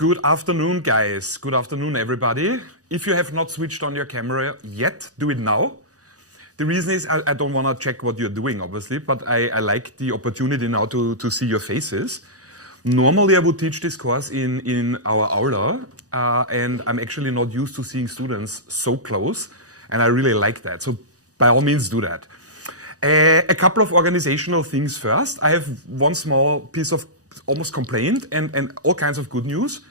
Good afternoon, guys. Good afternoon, everybody. If you have not switched on your camera yet, do it now. The reason is I don't want to check what you're doing, obviously, but I like the opportunity now to see your faces. Normally, I would teach this course in our aula, and I'm actually not used to seeing students so close, and I really like that. So by all means, do that. A couple of organizational things first. I have one small piece of almost complaint and all kinds of good news.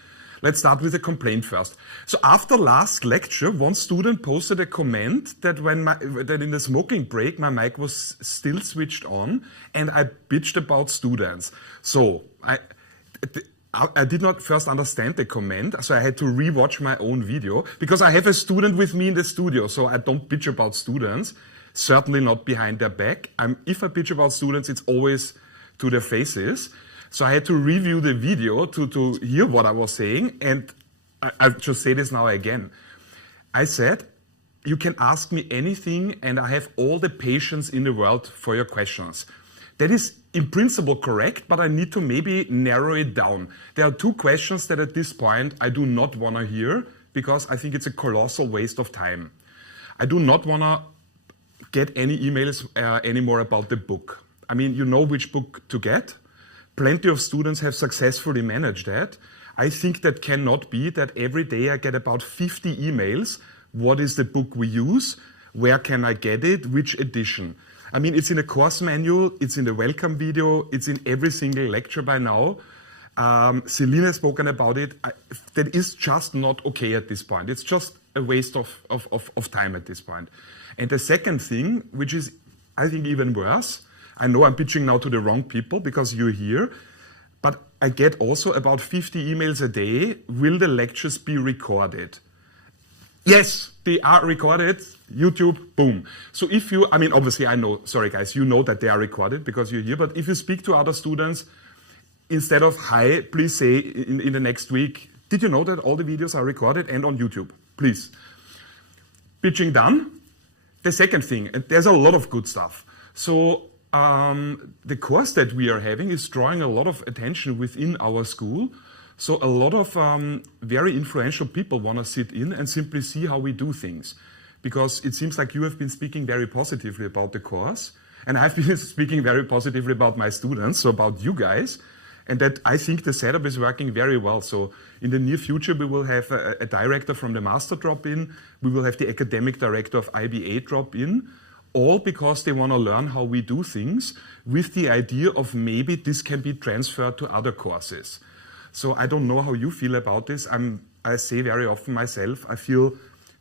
Let's start with a complaint first. So after last lecture, one student posted a comment that that in the smoking break, my mic was still switched on and I bitched about students. So I did not first understand the comment, so I had to rewatch my own video because I have a student with me in the studio, so I don't bitch about students, certainly not behind their back. If I bitch about students, it's always to their faces. So I had to review the video to hear what I was saying, and I'll just say this now again. I said, you can ask me anything, and I have all the patience in the world for your questions. That is in principle correct, but I need to maybe narrow it down. There are two questions that at this point I do not want to hear, because I think it's a colossal waste of time. I do not want to get any emails anymore about the book. I mean, you know which book to get. Plenty of students have successfully managed that. I think that cannot be that every day I get about 50 emails. What is the book we use? Where can I get it? Which edition? I mean, it's in a course manual, it's in the welcome video, it's in every single lecture by now. Celine has spoken about it. That is just not okay at this point. It's just a waste of time at this point. And the second thing, which is, I think, even worse, I know I'm pitching now to the wrong people because you're here, but I get also about 50 emails a day. Will the lectures be recorded? Yes, they are recorded. YouTube, boom. So if you, I mean, obviously I know, sorry guys, you know that they are recorded because you're here, but if you speak to other students, instead of hi, please say in the next week, did you know that all the videos are recorded and on YouTube? Please. Pitching done. The second thing, and there's a lot of good stuff. So the course that we are having is drawing a lot of attention within our school. So a lot of very influential people want to sit in and simply see how we do things. Because it seems like you have been speaking very positively about the course. And I've been speaking very positively about my students, so about you guys. And that I think the setup is working very well. So in the near future, we will have a director from the master drop in. We will have the academic director of IBA drop in. All because they want to learn how we do things with the idea of maybe this can be transferred to other courses. So I don't know how you feel about this. I say very often myself, I feel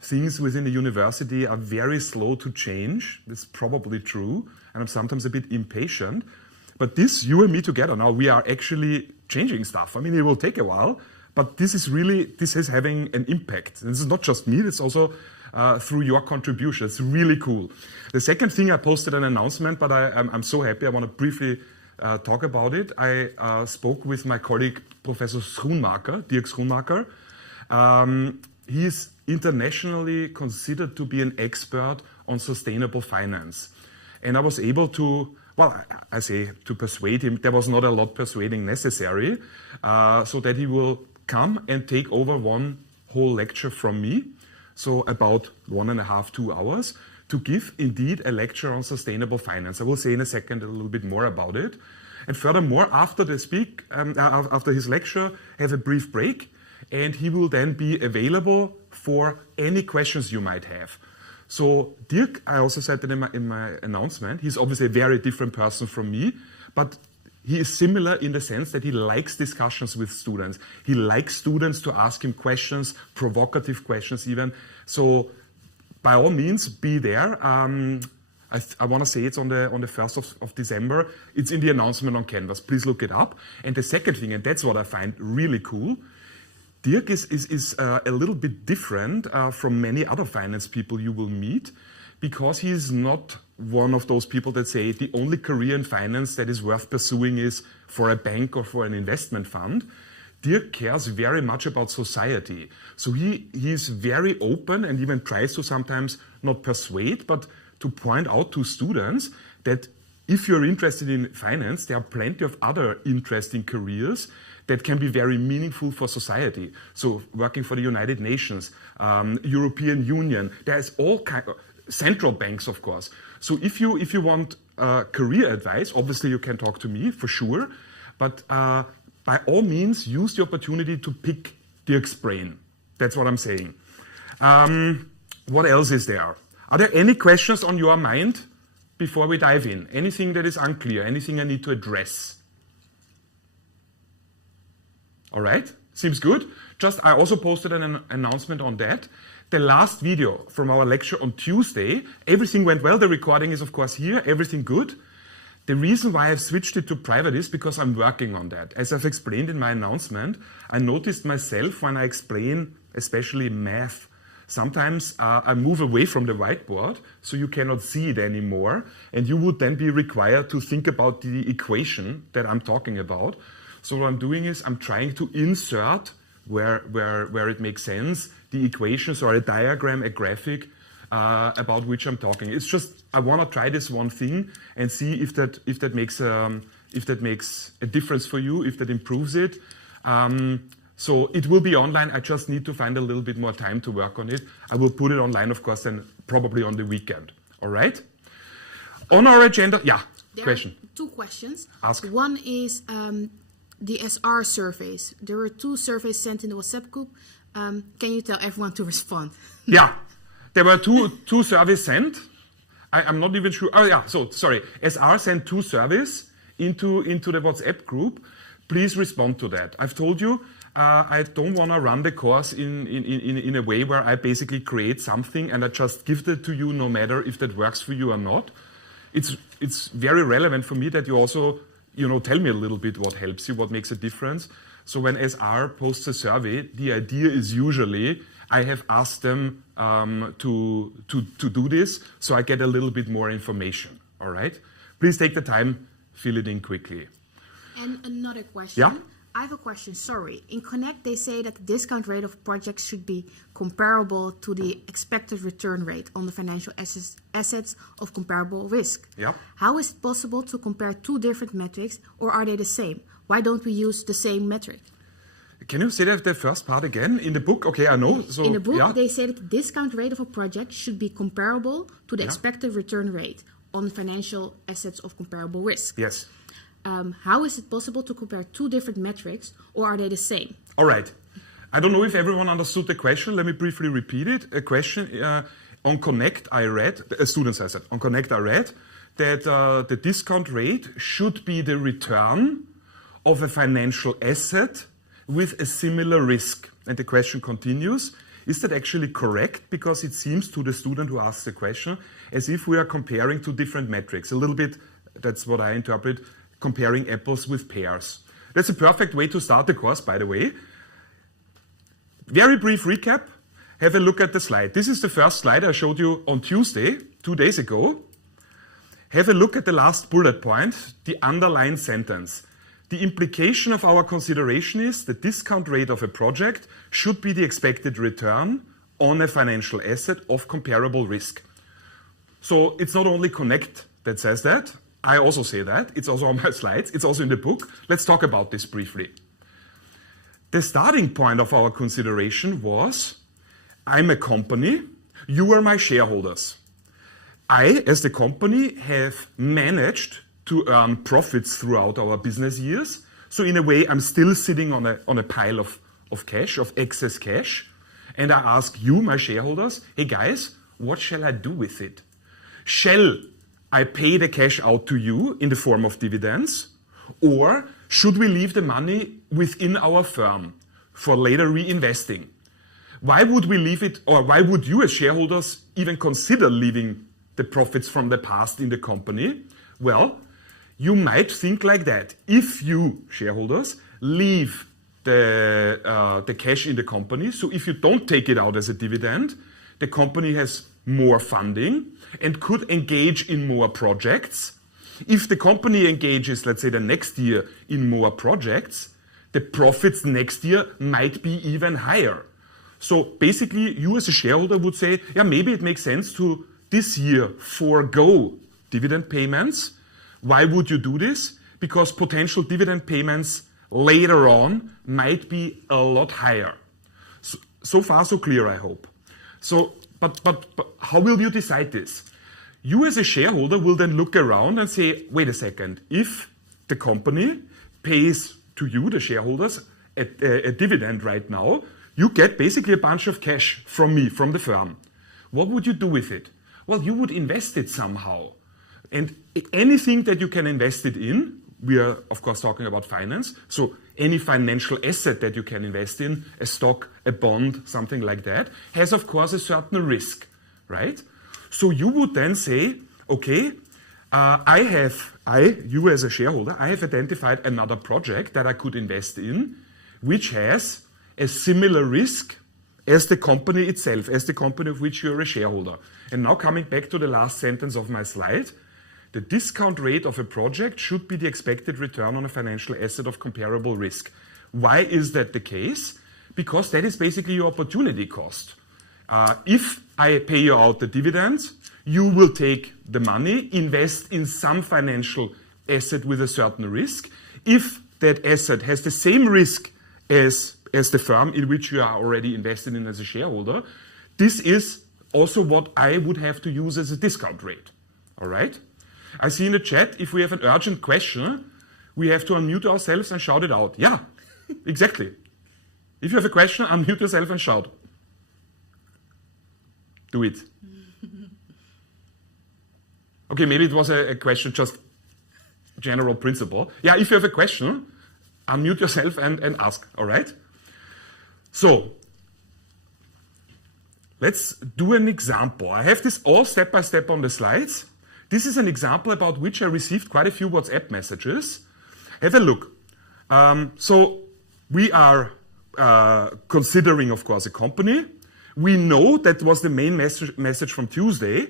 things within the university are very slow to change. That's probably true. And I'm sometimes a bit impatient. But this, you and me together now, we are actually changing stuff. I mean, it will take a while, but this is having an impact. And this is not just me, it's also through your contribution. It's really cool. The second thing, I posted an announcement, but I'm so happy. I want to briefly talk about it. I spoke with my colleague, Professor Schoenmaker, Dirk Schoenmaker. He is internationally considered to be an expert on sustainable finance. And I was able to, well, I say to persuade him, there was not a lot persuading necessary, so that he will come and take over one whole lecture from me. So about 1.5 to 2 hours, to give indeed a lecture on sustainable finance. I will say in a second a little bit more about it. And furthermore, after after his lecture, have a brief break, and he will then be available for any questions you might have. So Dirk, I also said that in my announcement, he's obviously a very different person from me, but he is similar in the sense that he likes discussions with students. He likes students to ask him questions, provocative questions even. So by all means, be there. I want to say it's on the 1st of December. It's in the announcement on Canvas. Please look it up. And the second thing, and that's what I find really cool, Dirk is a little bit different from many other finance people you will meet, because he is not one of those people that say the only career in finance that is worth pursuing is for a bank or for an investment fund. Dirk cares very much about society. So he is very open and even tries to sometimes not persuade, but to point out to students that if you're interested in finance, there are plenty of other interesting careers that can be very meaningful for society. So working for the United Nations, European Union, there's all kinds of central banks, of course. So if you want career advice, obviously you can talk to me for sure, but by all means use the opportunity to pick Dirk's brain. That's what I'm saying. What else is there? Are there any questions on your mind before we dive in? Anything that is unclear? Anything I need to address? All right, seems good. I also posted an announcement on that. The last video from our lecture on Tuesday, everything went well. The recording is, of course, here. Everything good. The reason why I've switched it to private is because I'm working on that. As I've explained in my announcement, I noticed myself when I explain, especially math, sometimes I move away from the whiteboard, so you cannot see it anymore, and you would then be required to think about the equation that I'm talking about. So what I'm doing is I'm trying to insert, where it makes sense, the equations or a diagram, a graphic, about which I'm talking. It's just I want to try this one thing and see if that makes a difference for you, if that improves it. So it will be online. I just need to find a little bit more time to work on it. I will put it online, of course, and probably on the weekend. All right? On our agenda, There question. Are 2 questions. Ask. One is the SR surveys. There were 2 surveys sent in the WhatsApp group. Can you tell everyone to respond? Yeah, there were two surveys sent. I'm not even sure. Oh yeah, so sorry. SR sent 2 surveys into the WhatsApp group. Please respond to that. I've told you I don't want to run the course in a way where I basically create something and I just give it to you no matter if that works for you or not. It's very relevant for me that you also tell me a little bit what helps you, what makes a difference. So when SR posts a survey, the idea is usually I have asked them to do this, so I get a little bit more information. All right? Please take the time, fill it in quickly. And another question. Yeah? I have a question, sorry. In Connect, they say that the discount rate of projects should be comparable to the expected return rate on the financial assets of comparable risk. Yeah. How is it possible to compare 2 different metrics, or are they the same? Why don't we use the same metric? Can you say that the first part again? In the book? Okay, I know. So, in the book, yeah. they say that the discount rate of a project should be comparable to the expected return rate on financial assets of comparable risk. Yes. How is it possible to compare 2 different metrics, or are they the same? All right. I don't know if everyone understood the question. Let me briefly repeat it. A question on Connect, I read, students I said, on Connect I read that the discount rate should be the return of a financial asset with a similar risk. And the question continues, is that actually correct? Because it seems to the student who asks the question as if we are comparing 2 different metrics. A little bit, that's what I interpret, comparing apples with pears. That's a perfect way to start the course, by the way. Very brief recap. Have a look at the slide. This is the first slide I showed you on Tuesday, 2 days ago. Have a look at the last bullet point, the underlined sentence. The implication of our consideration is the discount rate of a project should be the expected return on a financial asset of comparable risk. So it's not only Connect that says that. I also say that. It's also on my slides. It's also in the book. Let's talk about this briefly. The starting point of our consideration was, I'm a company, you are my shareholders. I, as the company, have managed to earn profits throughout our business years. So in a way, I'm still sitting on a pile of cash, of excess cash. And I ask you, my shareholders, hey guys, what shall I do with it? Shall I pay the cash out to you in the form of dividends? Or should we leave the money within our firm for later reinvesting? Why would we leave it, or why would you as shareholders even consider leaving the profits from the past in the company? Well, you might think like that. If you, shareholders, leave the cash in the company, so if you don't take it out as a dividend, the company has more funding and could engage in more projects. If the company engages, let's say the next year, in more projects, the profits next year might be even higher. So basically, you as a shareholder would say, yeah, maybe it makes sense to this year forego dividend payments. Why would you do this? Because potential dividend payments later on might be a lot higher. So far, so clear, I hope. So, but how will you decide this? You as a shareholder will then look around and say, wait a second, if the company pays to you, the shareholders, a dividend right now, you get basically a bunch of cash from me, from the firm. What would you do with it? Well, you would invest it somehow. And anything that you can invest it in, we are, of course, talking about finance, so any financial asset that you can invest in, a stock, a bond, something like that, has, of course, a certain risk, right? So you would then say, okay, you as a shareholder, I have identified another project that I could invest in, which has a similar risk as the company itself, as the company of which you're a shareholder. And now coming back to the last sentence of my slide, the discount rate of a project should be the expected return on a financial asset of comparable risk. Why is that the case? Because that is basically your opportunity cost. If I pay you out the dividends, you will take the money, invest in some financial asset with a certain risk. If that asset has the same risk as the firm in which you are already invested in as a shareholder, this is also what I would have to use as a discount rate. All right? I see in the chat, if we have an urgent question, we have to unmute ourselves and shout it out. Yeah, exactly. If you have a question, unmute yourself and shout. Do it. Okay, maybe it was a question, just general principle. Yeah, if you have a question, unmute yourself and ask, all right? So, let's do an example. I have this all step by step on the slides. This is an example about which I received quite a few WhatsApp messages. Have a look. So, we are considering, of course, a company. We know that was the main message from Tuesday.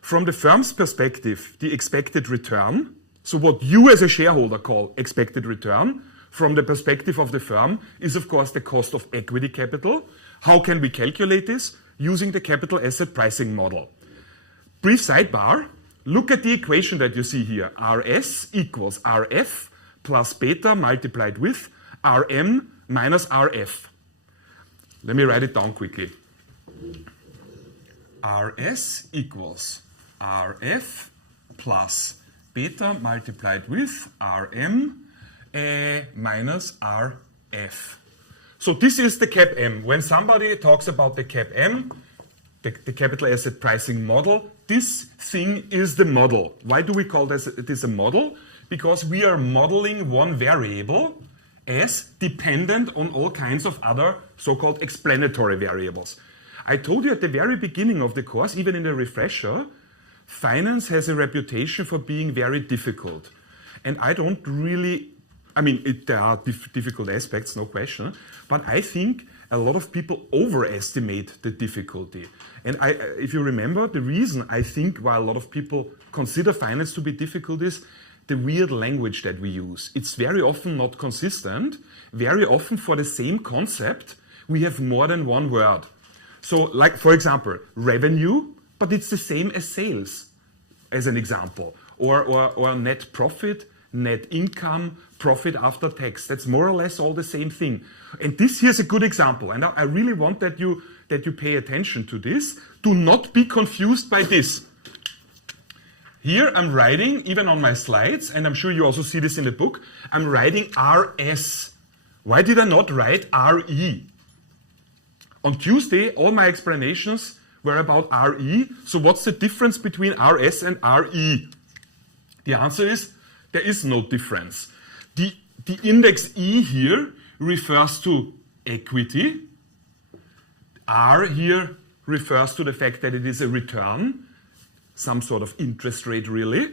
From the firm's perspective, the expected return, so what you as a shareholder call expected return, from the perspective of the firm is, of course, the cost of equity capital. How can we calculate this? Using the capital asset pricing model. Brief sidebar, look at the equation that you see here. RS equals RF plus beta multiplied with RM minus RF. Let me write it down quickly. RS equals RF plus beta multiplied with RM minus RF. So this is the CAPM. When somebody talks about the CAPM, the capital asset pricing model, this thing is the model. Why do we call this a model? Because we are modeling one variable as dependent on all kinds of other so-called explanatory variables. I told you at the very beginning of the course, even in the refresher, finance has a reputation for being very difficult. And I don't really, there are difficult aspects, no question, but I think a lot of people overestimate the difficulty. And if you remember, the reason I think why a lot of people consider finance to be difficult is the weird language that we use. It's very often not consistent. Very often for the same concept, we have more than one word. So, like, for example, revenue, but it's the same as sales, as an example. Or net profit, net income, profit after tax. That's more or less all the same thing. And this here's a good example. And I really want that you pay attention to this. Do not be confused by this. Here I'm writing, even on my slides, and I'm sure you also see this in the book, I'm writing RS. Why did I not write RE? On Tuesday, all my explanations were about RE. So what's the difference between RS and RE? The answer is there is no difference. The index E here refers to equity. R here refers to the fact that it is a return, some sort of interest rate really.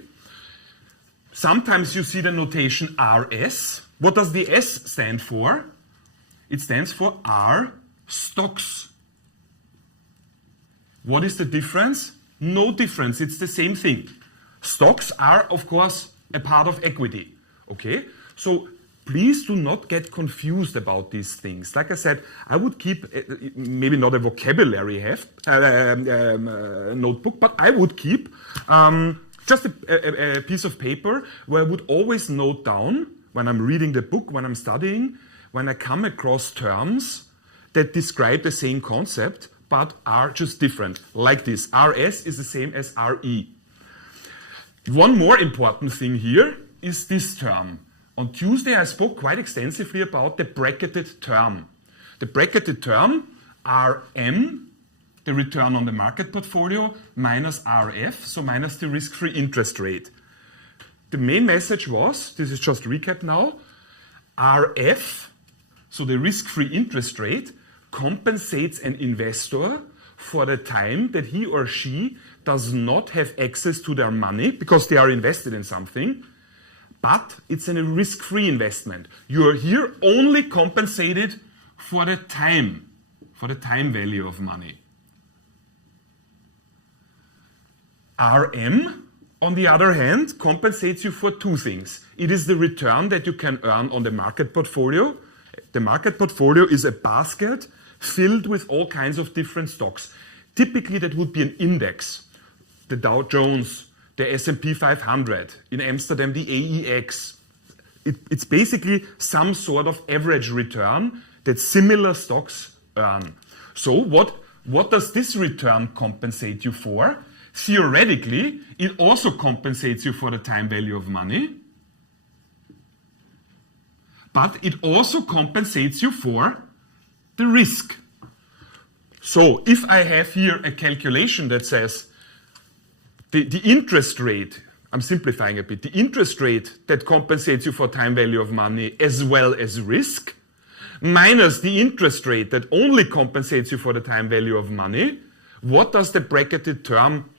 Sometimes you see the notation RS. What does the S stand for? It stands for R stocks. What is the difference? No difference, it's the same thing. Stocks are, of course, a part of equity. Okay? So please do not get confused about these things. Like I said, I would keep, maybe not a vocabulary notebook, but I would keep just a piece of paper where I would always note down, when I'm reading the book, when I'm studying, when I come across terms that describe the same concept but are just different, like this. RS is the same as RE. One more important thing here is this term. On Tuesday, I spoke quite extensively about the bracketed term. The bracketed term, RM, the return on the market portfolio, minus RF, so minus the risk-free interest rate. The main message was, this is just recap now, RF, so the risk-free interest rate, compensates an investor for the time that he or she does not have access to their money because they are invested in something, but it's a risk-free investment. You are here only compensated for the time value of money. RM, on the other hand, compensates you for two things. It is the return that you can earn on the market portfolio. The market portfolio is a basket filled with all kinds of different stocks. Typically, that would be an index. The Dow Jones, the S&P 500, in Amsterdam, the AEX. It's basically some sort of average return that similar stocks earn. So what does this return compensate you for? Theoretically, it also compensates you for the time value of money, but it also compensates you for the risk. So if I have here a calculation that says the interest rate, I'm simplifying a bit, the interest rate that compensates you for time value of money as well as risk, minus the interest rate that only compensates you for the time value of money, what does the bracketed term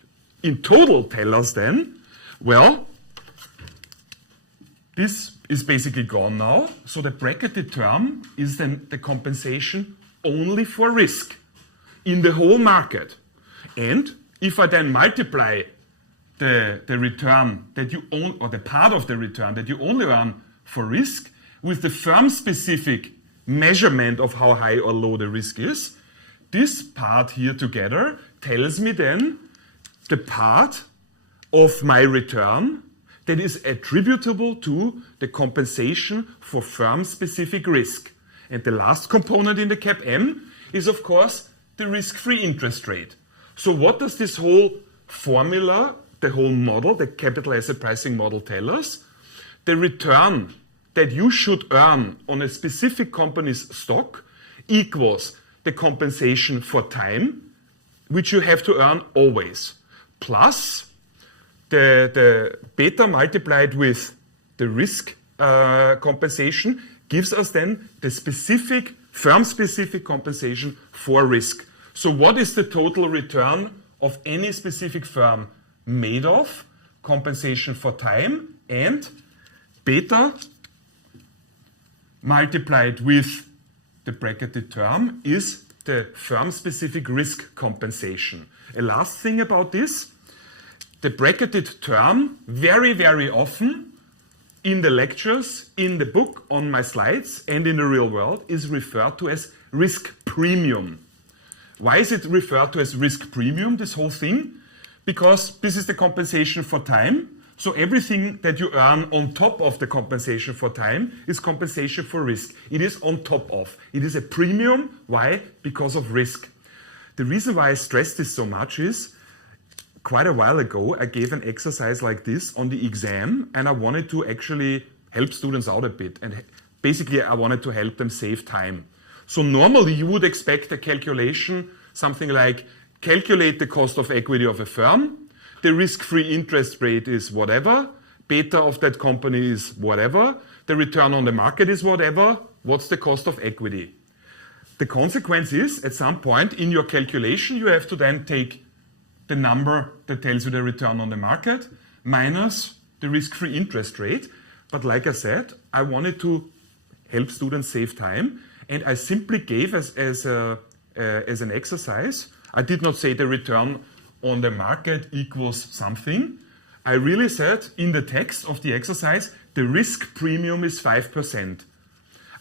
in total tell us then? Well, this is basically gone now. So the bracketed term is then the compensation only for risk in the whole market. And if I then multiply the return that you own, or the part of the return that you only earn for risk, with the firm-specific measurement of how high or low the risk is, this part here together tells me then the part of my return that is attributable to the compensation for firm-specific risk. And the last component in the CAPM is, of course, the risk-free interest rate. So what does this whole formula, the whole model, the capital asset pricing model tell us? The return that you should earn on a specific company's stock equals the compensation for time, which you have to earn always, plus the beta multiplied with the risk compensation gives us then the specific, firm-specific compensation for risk. So what is the total return of any specific firm made of? Compensation for time and beta multiplied with the bracketed term is the firm-specific risk compensation. A last thing about this, the bracketed term very, very often in the lectures, in the book, on my slides, and in the real world is referred to as risk premium. Why is it referred to as risk premium, this whole thing? Because this is the compensation for time. So everything that you earn on top of the compensation for time is compensation for risk. It is on top of. It is a premium. Why? Because of risk. The reason why I stress this so much is quite a while ago, I gave an exercise like this on the exam, and I wanted to actually help students out a bit. And basically, I wanted to help them save time. So normally, you would expect a calculation, something like calculate the cost of equity of a firm. The risk-free interest rate is whatever. Beta of that company is whatever. The return on the market is whatever. What's the cost of equity? The consequence is, at some point in your calculation, you have to then take the number that tells you the return on the market minus the risk-free interest rate. But like I said, I wanted to help students save time, and I simply gave as an exercise, I did not say the return on the market equals something. I really said in the text of the exercise, the risk premium is 5%.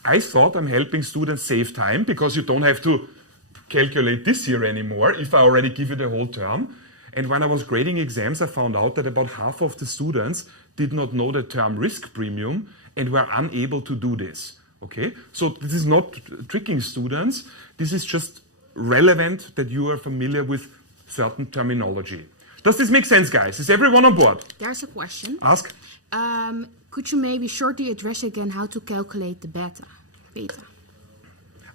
I thought I'm helping students save time because you don't have to calculate this here anymore if I already give you the whole term. And when I was grading exams, I found out that about half of the students did not know the term risk premium and were unable to do this. Okay, so this is not tricking students. This is just relevant that you are familiar with certain terminology. Does this make sense, guys? Is everyone on board? There's a question. Ask. Could you maybe shortly address again how to calculate the beta?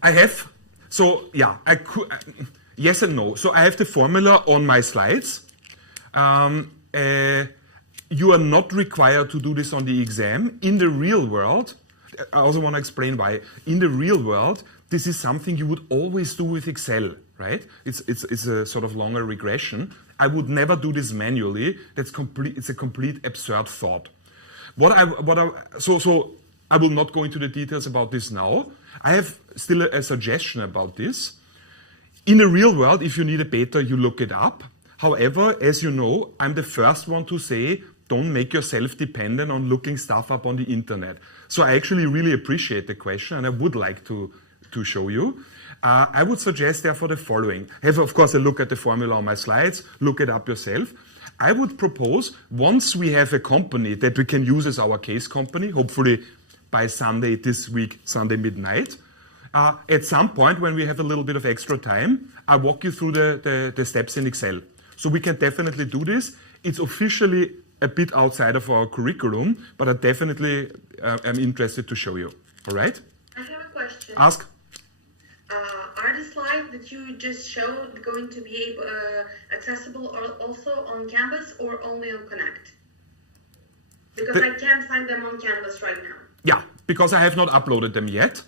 I have. So yeah, I could. Yes and no. So I have the formula on my slides. You are not required to do this on the exam. In the real world, I also want to explain why. In the real world, this is something you would always do with Excel, right? It's a sort of longer regression. I would never do this manually. That's complete. It's a complete absurd thought. So I will not go into the details about this now. I have still a suggestion about this. In the real world, if you need a beta, you look it up. However, as you know, I'm the first one to say, don't make yourself dependent on looking stuff up on the internet. So I actually really appreciate the question, and I would like to show you. I would suggest therefore the following. Have, of course, a look at the formula on my slides. Look it up yourself. I would propose, once we have a company that we can use as our case company, hopefully by Sunday this week, Sunday midnight, at some point when we have a little bit of extra time, I walk you through the steps in Excel. So we can definitely do this. It's officially a bit outside of our curriculum, but I definitely am interested to show you. All right? I have a question. Ask. Are the slides that you just showed going to be accessible also on Canvas or only on Connect? Because I can't find them on Canvas right now. Yeah, because I have not uploaded them yet.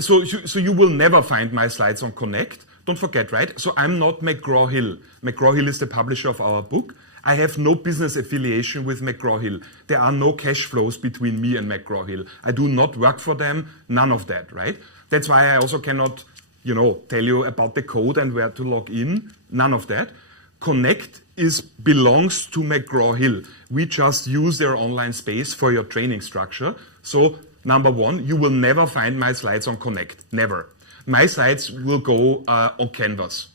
So you will never find my slides on Connect. Don't forget, right? So I'm not McGraw-Hill. McGraw-Hill is the publisher of our book. I have no business affiliation with McGraw-Hill. There are no cash flows between me and McGraw-Hill. I do not work for them, none of that, right? That's why I also cannot, tell you about the code and where to log in, none of that. Connect belongs to McGraw-Hill. We just use their online space for your training structure. So, number one, you will never find my slides on Connect, never. My slides will go on Canvas.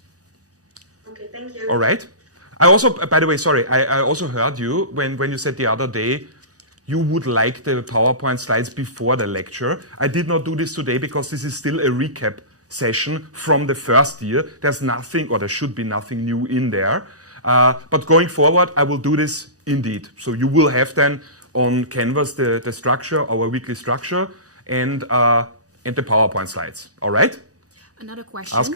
Okay, thank you. All right? I also, by the way, sorry, I also heard you when you said the other day you would like the PowerPoint slides before the lecture. I did not do this today because this is still a recap session from the first year. There's nothing, or there should be nothing new in there. But going forward, I will do this indeed. So you will have then on Canvas the structure, our weekly structure, and the PowerPoint slides. All right? Another question. Ask.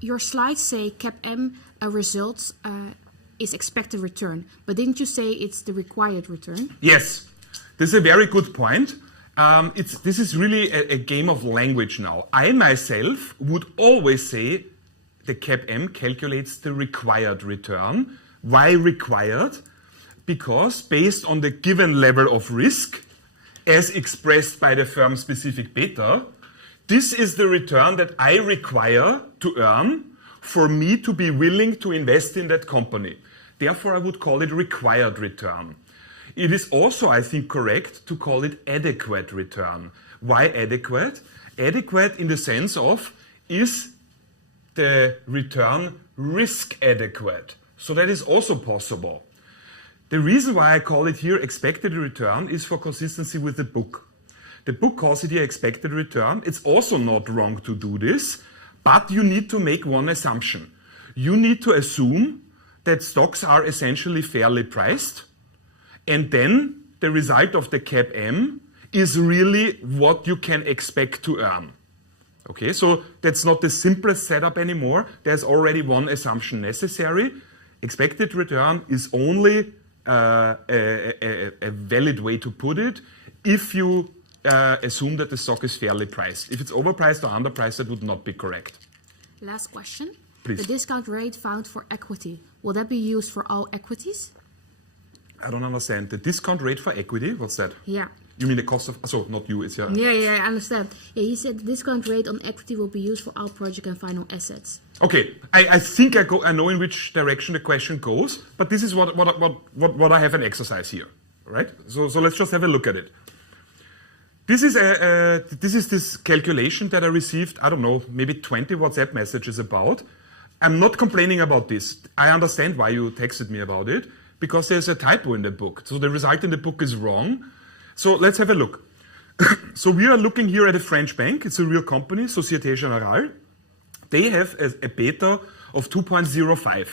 Your slides say CAPM results is expected return, but didn't you say it's the required return? Yes, this is a very good point. This is really a game of language now. I myself would always say the CAPM calculates the required return. Why required? Because based on the given level of risk, as expressed by the firm-specific beta, this is the return that I require to earn for me to be willing to invest in that company. Therefore, I would call it required return. It is also, I think, correct to call it adequate return. Why adequate? Adequate in the sense of, is the return risk adequate? So that is also possible. The reason why I call it here expected return is for consistency with the book. The book calls it here expected return. It's also not wrong to do this, but you need to make one assumption. You need to assume that stocks are essentially fairly priced, and then the result of the CAPM is really what you can expect to earn. Okay, so that's not the simplest setup anymore. There's already one assumption necessary. Expected return is only a valid way to put it if you assume that the stock is fairly priced. If it's overpriced or underpriced, that would not be correct. Last question. Please. The discount rate found for equity, will that be used for all equities? I don't understand. The discount rate for equity, what's that? Yeah. You mean the cost of, so not you, it's your... Yeah, I understand. Yeah, he said the discount rate on equity will be used for all project and final assets. Okay, I think I know in which direction the question goes, but this is what I have an exercise here, right? So let's just have a look at it. This is this calculation that I received, I don't know, maybe 20 WhatsApp messages about. I'm not complaining about this. I understand why you texted me about it, because there's a typo in the book. So the result in the book is wrong. So let's have a look. So we are looking here at a French bank. It's a real company, Société Générale. They have a beta of 2.05.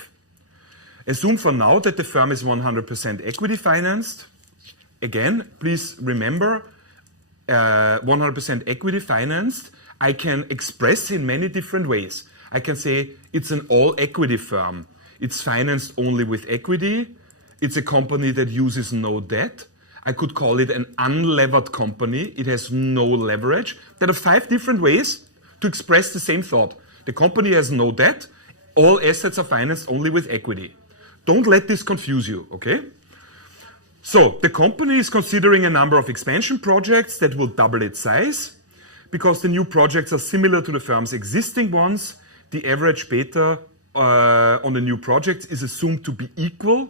Assume for now that the firm is 100% equity financed. Again, please remember, 100% equity financed, I can express in many different ways. I can say it's an all-equity firm. It's financed only with equity. It's a company that uses no debt. I could call it an unlevered company. It has no leverage. There are 5 different ways to express the same thought. The company has no debt. All assets are financed only with equity. Don't let this confuse you, okay? So the company is considering a number of expansion projects that will double its size. Because the new projects are similar to the firm's existing ones, the average beta on the new projects is assumed to be equal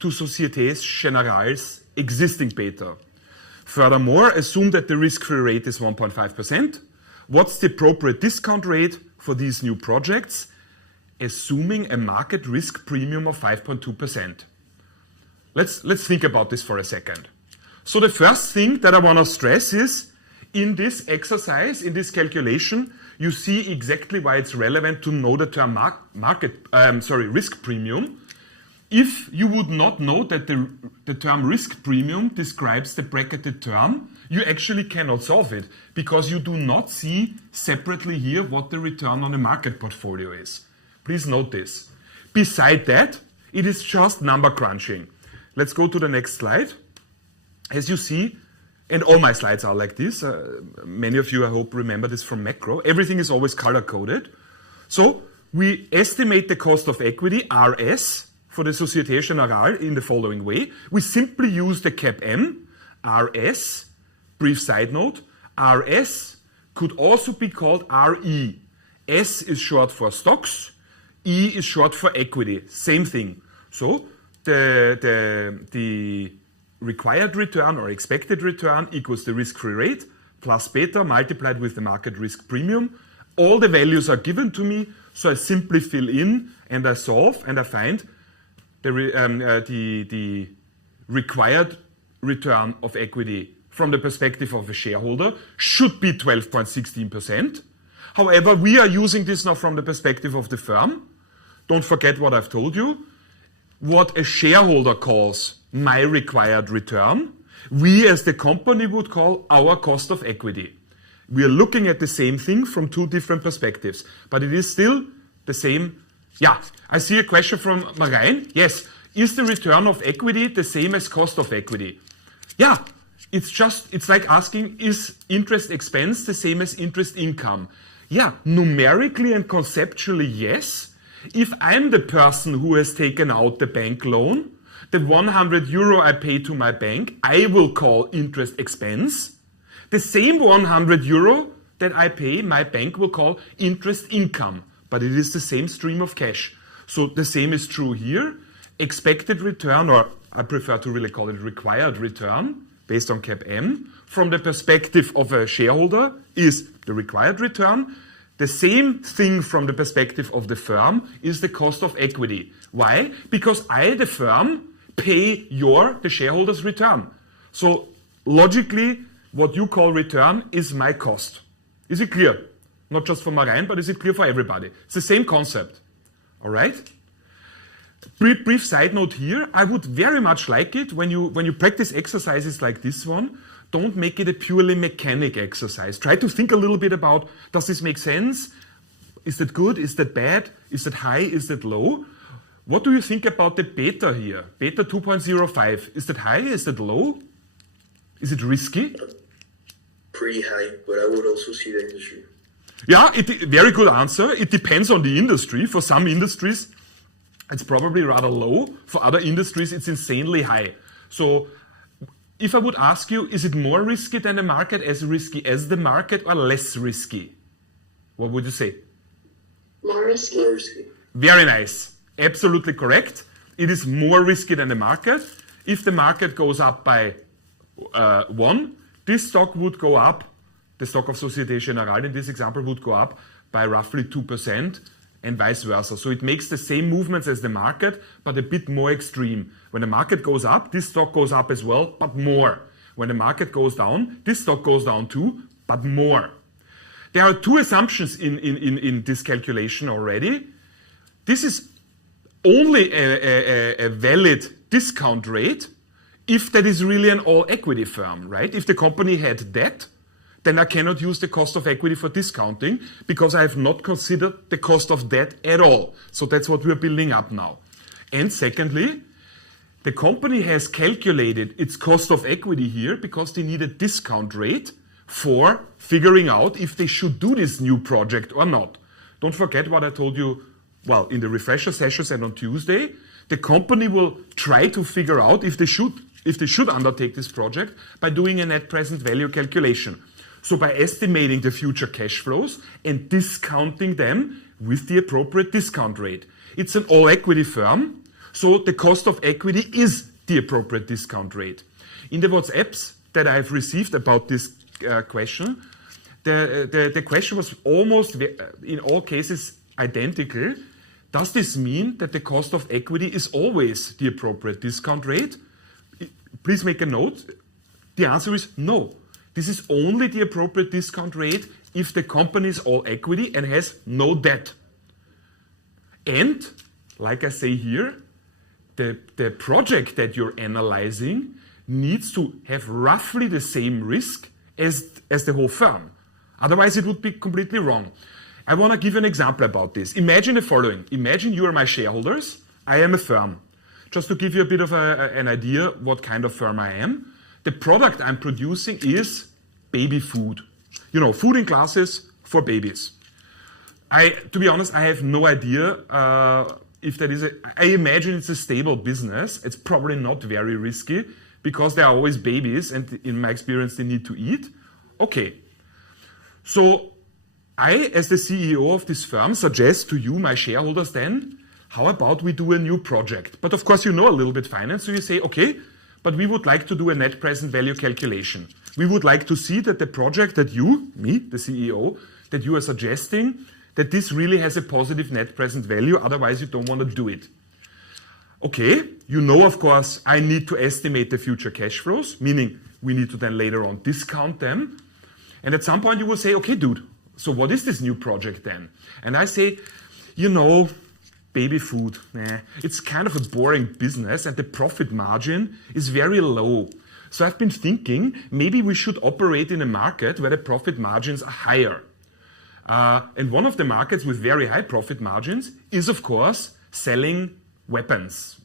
to Société Générale's existing beta. Furthermore, assume that the risk-free rate is 1.5%. What's the appropriate discount rate for these new projects? Assuming a market risk premium of 5.2%. Let's think about this for a second. So the first thing that I want to stress is, in this exercise, in this calculation, you see exactly why it's relevant to know the term risk premium. If you would not know that the term risk premium describes the bracketed term, you actually cannot solve it, because you do not see separately here what the return on a market portfolio is. Please note this. Beside that, it is just number crunching. Let's go to the next slide. As you see, and all my slides are like this, many of you, I hope, remember this from macro. Everything is always color-coded. So we estimate the cost of equity, RS, for the Société Générale in the following way. We simply use the CAPM, RS, brief side note. RS could also be called RE. S is short for stocks, E is short for equity, same thing. So the required return or expected return equals the risk-free rate plus beta multiplied with the market risk premium. All the values are given to me, so I simply fill in and I solve and I find the required return of equity from the perspective of a shareholder should be 12.16%. However, we are using this now from the perspective of the firm. Don't forget what I've told you. What a shareholder calls my required return, we as the company would call our cost of equity. We are looking at the same thing from 2 different perspectives, but it is still the same. Yeah, I see a question from Marijn. Yes, is the return of equity the same as cost of equity? Yeah, it's like asking, is interest expense the same as interest income? Yeah, numerically and conceptually, yes. If I'm the person who has taken out the bank loan, the 100 euro I pay to my bank, I will call interest expense. The same 100 euro that I pay, my bank will call interest income, but it is the same stream of cash. So the same is true here. Expected return, or I prefer to really call it required return, based on CAPM, from the perspective of a shareholder is the required return. The same thing from the perspective of the firm is the cost of equity. Why? Because I, the firm, pay the shareholder's return. So logically, what you call return is my cost. Is it clear? Not just for Marijn, but is it clear for everybody? It's the same concept. All right? Brief side note here. I would very much like it when you practice exercises like this one, don't make it a purely mechanic exercise. Try to think a little bit about, does this make sense? Is that good? Is that bad? Is that high? Is that low? What do you think about the beta here? Beta 2.05. Is that high? Is that low? Is it risky? Pretty high, but I would also see the industry. Yeah, very good answer. It depends on the industry. For some industries, it's probably rather low. For other industries, it's insanely high. So if I would ask you, is it more risky than the market, as risky as the market, or less risky? What would you say? More risky. More risky. Very nice. Absolutely correct. It is more risky than the market. If the market goes up by 1, this stock would go up, the stock of Société Générale in this example would go up by roughly 2%. and vice versa. So it makes the same movements as the market, but a bit more extreme. When the market goes up, this stock goes up as well, but more. When the market goes down, this stock goes down too, but more. There are two assumptions in this calculation already. This is only a valid discount rate if that is really an all-equity firm, right? If the company had debt, then I cannot use the cost of equity for discounting because I have not considered the cost of debt at all. So that's what we're building up now. And secondly, the company has calculated its cost of equity here because they need a discount rate for figuring out if they should do this new project or not. Don't forget what I told you, well, in the refresher sessions and on Tuesday. The company will try to figure out if they should undertake this project by doing a net present value calculation. So by estimating the future cash flows and discounting them with the appropriate discount rate. It's an all-equity firm, so the cost of equity is the appropriate discount rate. In the WhatsApps that I've received about this question, the question was almost, in all cases, identical. Does this mean that the cost of equity is always the appropriate discount rate? Please make a note. The answer is no. This is only the appropriate discount rate if the company is all equity and has no debt. And, like I say here, the project that you're analyzing needs to have roughly the same risk as the whole firm. Otherwise, it would be completely wrong. I want to give an example about this. Imagine the following. Imagine you are my shareholders. I am a firm. Just to give you a bit of an idea what kind of firm I am. The product I'm producing is baby food. You know, food in glasses for babies. To be honest, I have no idea if that is I imagine it's a stable business. It's probably not very risky because there are always babies and in my experience they need to eat. Okay. So I, as the CEO of this firm, suggest to you, my shareholders then, how about we do a new project? But of course you know a little bit finance, so you say, okay, but we would like to do a net present value calculation. We would like to see that the project that you, me, the CEO, that you are suggesting, that this really has a positive net present value, otherwise you don't want to do it. Okay, you know, of course, I need to estimate the future cash flows, meaning we need to then later on discount them. And at some point you will say, okay, dude, so what is this new project then? And I say, you know, baby food, it's kind of a boring business and the profit margin is very low. So I've been thinking maybe we should operate in a market where the profit margins are higher. And one of the markets with very high profit margins is, of course, selling weapons,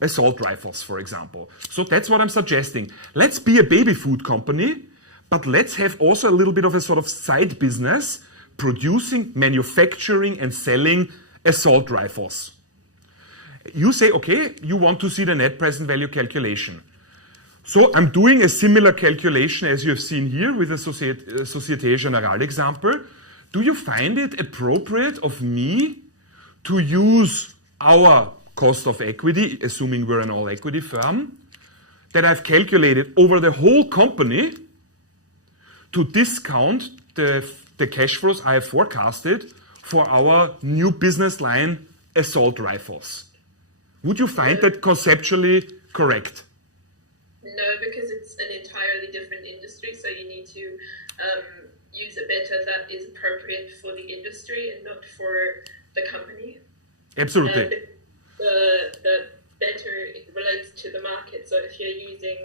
assault rifles, for example. So that's what I'm suggesting. Let's be a baby food company, but let's have also a little bit of a sort of side business, producing, manufacturing, and selling assault rifles. You say, okay, you want to see the net present value calculation. So I'm doing a similar calculation as you have seen here with the Société Générale example. Do you find it appropriate of me to use our cost of equity, assuming we're an all-equity firm, that I've calculated over the whole company to discount the cash flows I have forecasted for our new business line, assault rifles? Would you find that conceptually correct? No, because it's an entirely different industry, so you need to use a beta that is appropriate for the industry and not for the company. Absolutely. And the beta relates to the market. So if you're using,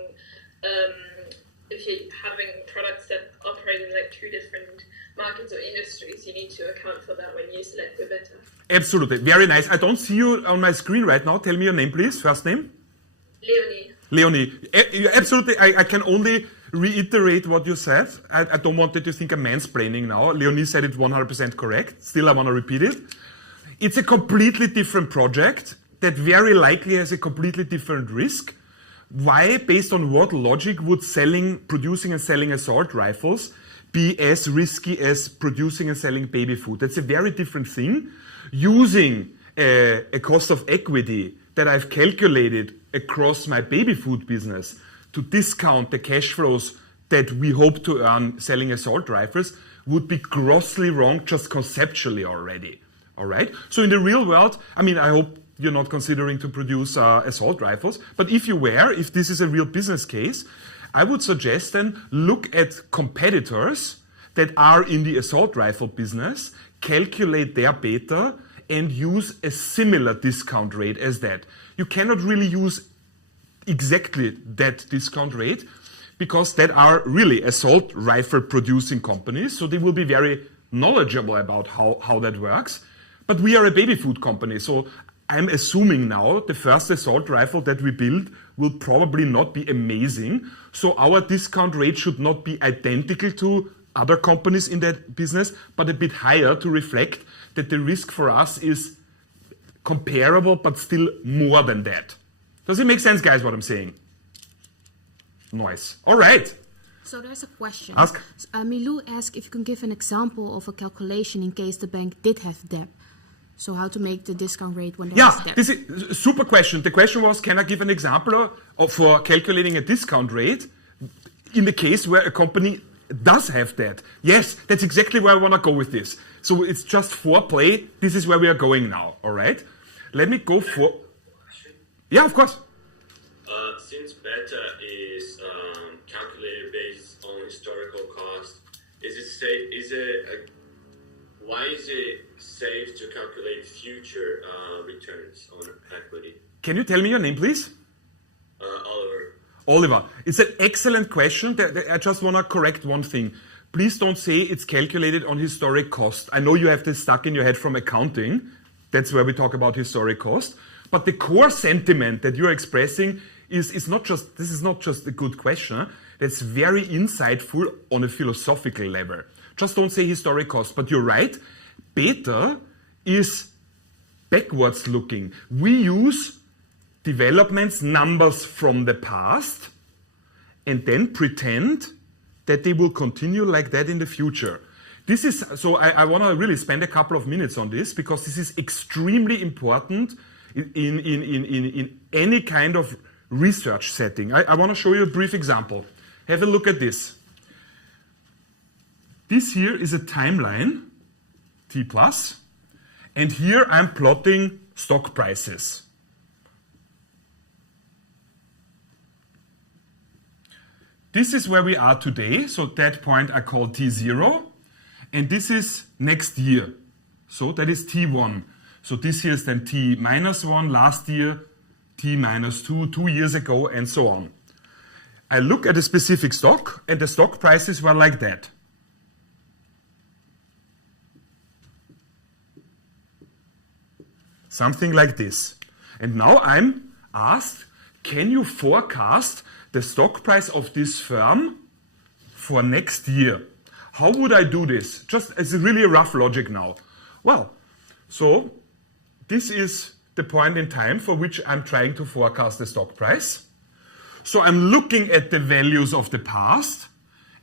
if you're having products that operate in like two different markets or industries, you need to account for that when you select the beta. Absolutely. Very nice. I don't see you on my screen right now. Tell me your name, please. First name? Leonie. Leonie. Absolutely. I can only reiterate what you said. I don't want that you think I'm mansplaining now. Leonie said it 100% correct. Still, I want to repeat it. It's a completely different project that very likely has a completely different risk. Why, based on what logic would producing and selling assault rifles be as risky as producing and selling baby food? That's a very different thing. Using a cost of equity that I've calculated across my baby food business to discount the cash flows that we hope to earn selling assault rifles would be grossly wrong just conceptually already. All right. So in the real world, I mean, I hope you're not considering to produce assault rifles, but if you were, if this is a real business case, I would suggest then look at competitors that are in the assault rifle business, calculate their beta, and use a similar discount rate as that. You cannot really use exactly that discount rate because that are really assault rifle producing companies, so they will be very knowledgeable about how that works. But we are a baby food company, so I'm assuming now the first assault rifle that we build will probably not be amazing, so our discount rate should not be identical to other companies in that business, but a bit higher to reflect that the risk for us is comparable, but still more than that. Does it make sense, guys, what I'm saying? Nice. All right. So there's a question. Ask. Milou asked if you can give an example of a calculation in case the bank did have debt. So how to make the discount rate when there is debt? This is a super question. The question was, can I give an example for calculating a discount rate in the case where a company does have that? Yes, that's exactly where I want to go with this. So it's just foreplay. This is where we are going now, all right? Let me go for... Yeah, of course. Since beta is calculated based on historical cost, why is it safe to calculate future returns on equity? Can you tell me your name, please? Oliver. Oliver, it's an excellent question. I just want to correct one thing. Please don't say it's calculated on historic cost. I know you have this stuck in your head from accounting. That's where we talk about historic cost. But the core sentiment that you're expressing is not just, this is not just a good question. That's very insightful on a philosophical level. Just don't say historic cost. But you're right. Beta is backwards looking. We use developments, numbers from the past, and then pretend that they will continue like that in the future. This is, so I want to really spend a couple of minutes on this because this is extremely important in any kind of research setting. I want to show you a brief example. Have a look at this. This here is a timeline, T+, and here I'm plotting stock prices. This is where we are today, so that point I call T0, and this is next year, so that is T1. So this year is then T-1, last year T-2, 2 years ago, and so on. I look at a specific stock, and the stock prices were like that. Something like this. And now I'm asked, can you forecast the stock price of this firm for next year? How would I do this? Just as really a rough logic now. Well, so this is the point in time for which I'm trying to forecast the stock price. So I'm looking at the values of the past,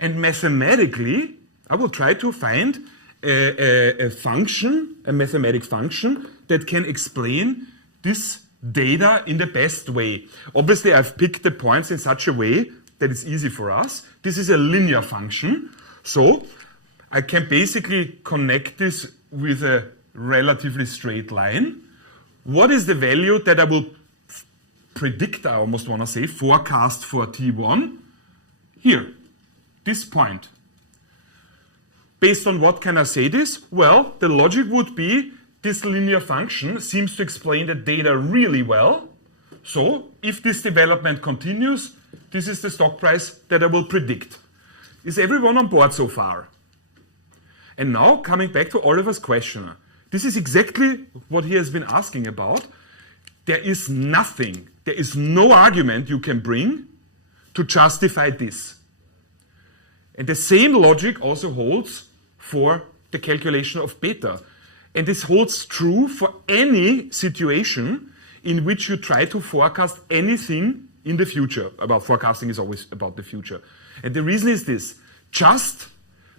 and mathematically I will try to find a function, a mathematic function that can explain this data in the best way. Obviously, I've picked the points in such a way that it's easy for us. This is a linear function, so I can basically connect this with a relatively straight line. What is the value that I will predict, I almost want to say, forecast for T1? Here, this point. Based on what can I say this? Well, the logic would be this linear function seems to explain the data really well. So if this development continues, this is the stock price that I will predict. Is everyone on board so far? And now coming back to Oliver's question. This is exactly what he has been asking about. There is nothing, there is no argument you can bring to justify this. And the same logic also holds for the calculation of beta. And this holds true for any situation in which you try to forecast anything in the future. About forecasting is always about the future. And the reason is this: just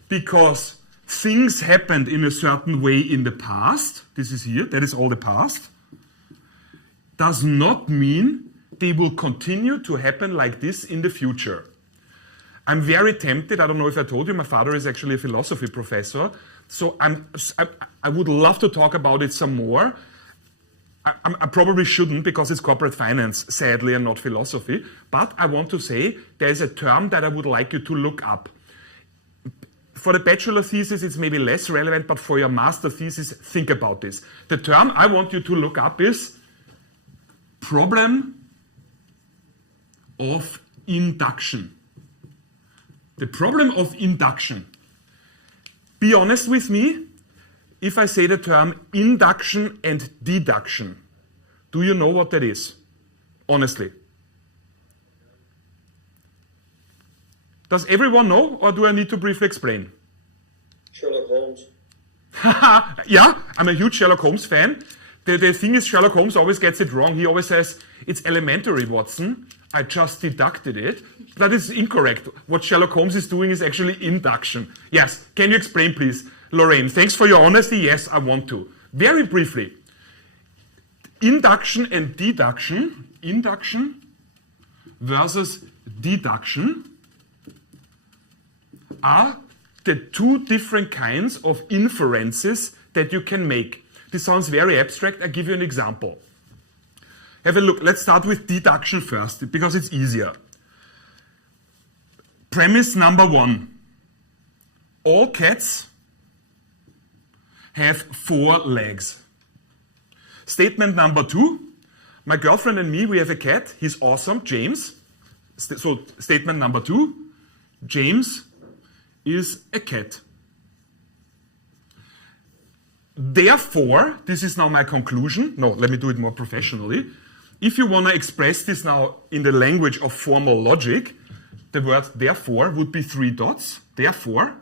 because things happened in a certain way in the past, this is here, that is all the past, does not mean they will continue to happen like this in the future. I'm very tempted, I don't know if I told you, my father is actually a philosophy professor, So I would love to talk about it some more. I probably shouldn't because it's corporate finance, sadly, and not philosophy. But I want to say there's a term that I would like you to look up. For the bachelor thesis, it's maybe less relevant, but for your master thesis, think about this. The term I want you to look up is problem of induction. The problem of induction. Be honest with me. If I say the term induction and deduction, do you know what that is? Honestly. Does everyone know, or do I need to briefly explain? Sherlock Holmes. Yeah, I'm a huge Sherlock Holmes fan. The thing is, Sherlock Holmes always gets it wrong. He always says, it's elementary, Watson. I just deducted it. That is incorrect. What Sherlock Holmes is doing is actually induction. Yes, can you explain, please? Lorraine, thanks for your honesty. Yes, I want to. Very briefly. Induction and deduction. Induction versus deduction are the two different kinds of inferences that you can make. This sounds very abstract. I'll give you an example. Have a look. Let's start with deduction first, because it's easier. Premise number 1. All cats have 4 legs. Statement number 2. My girlfriend and me, we have a cat. He's awesome, James. So statement number 2. James is a cat. Therefore, this is now my conclusion. No, let me do it more professionally. If you want to express this now in the language of formal logic, the word therefore would be 3 dots. Therefore,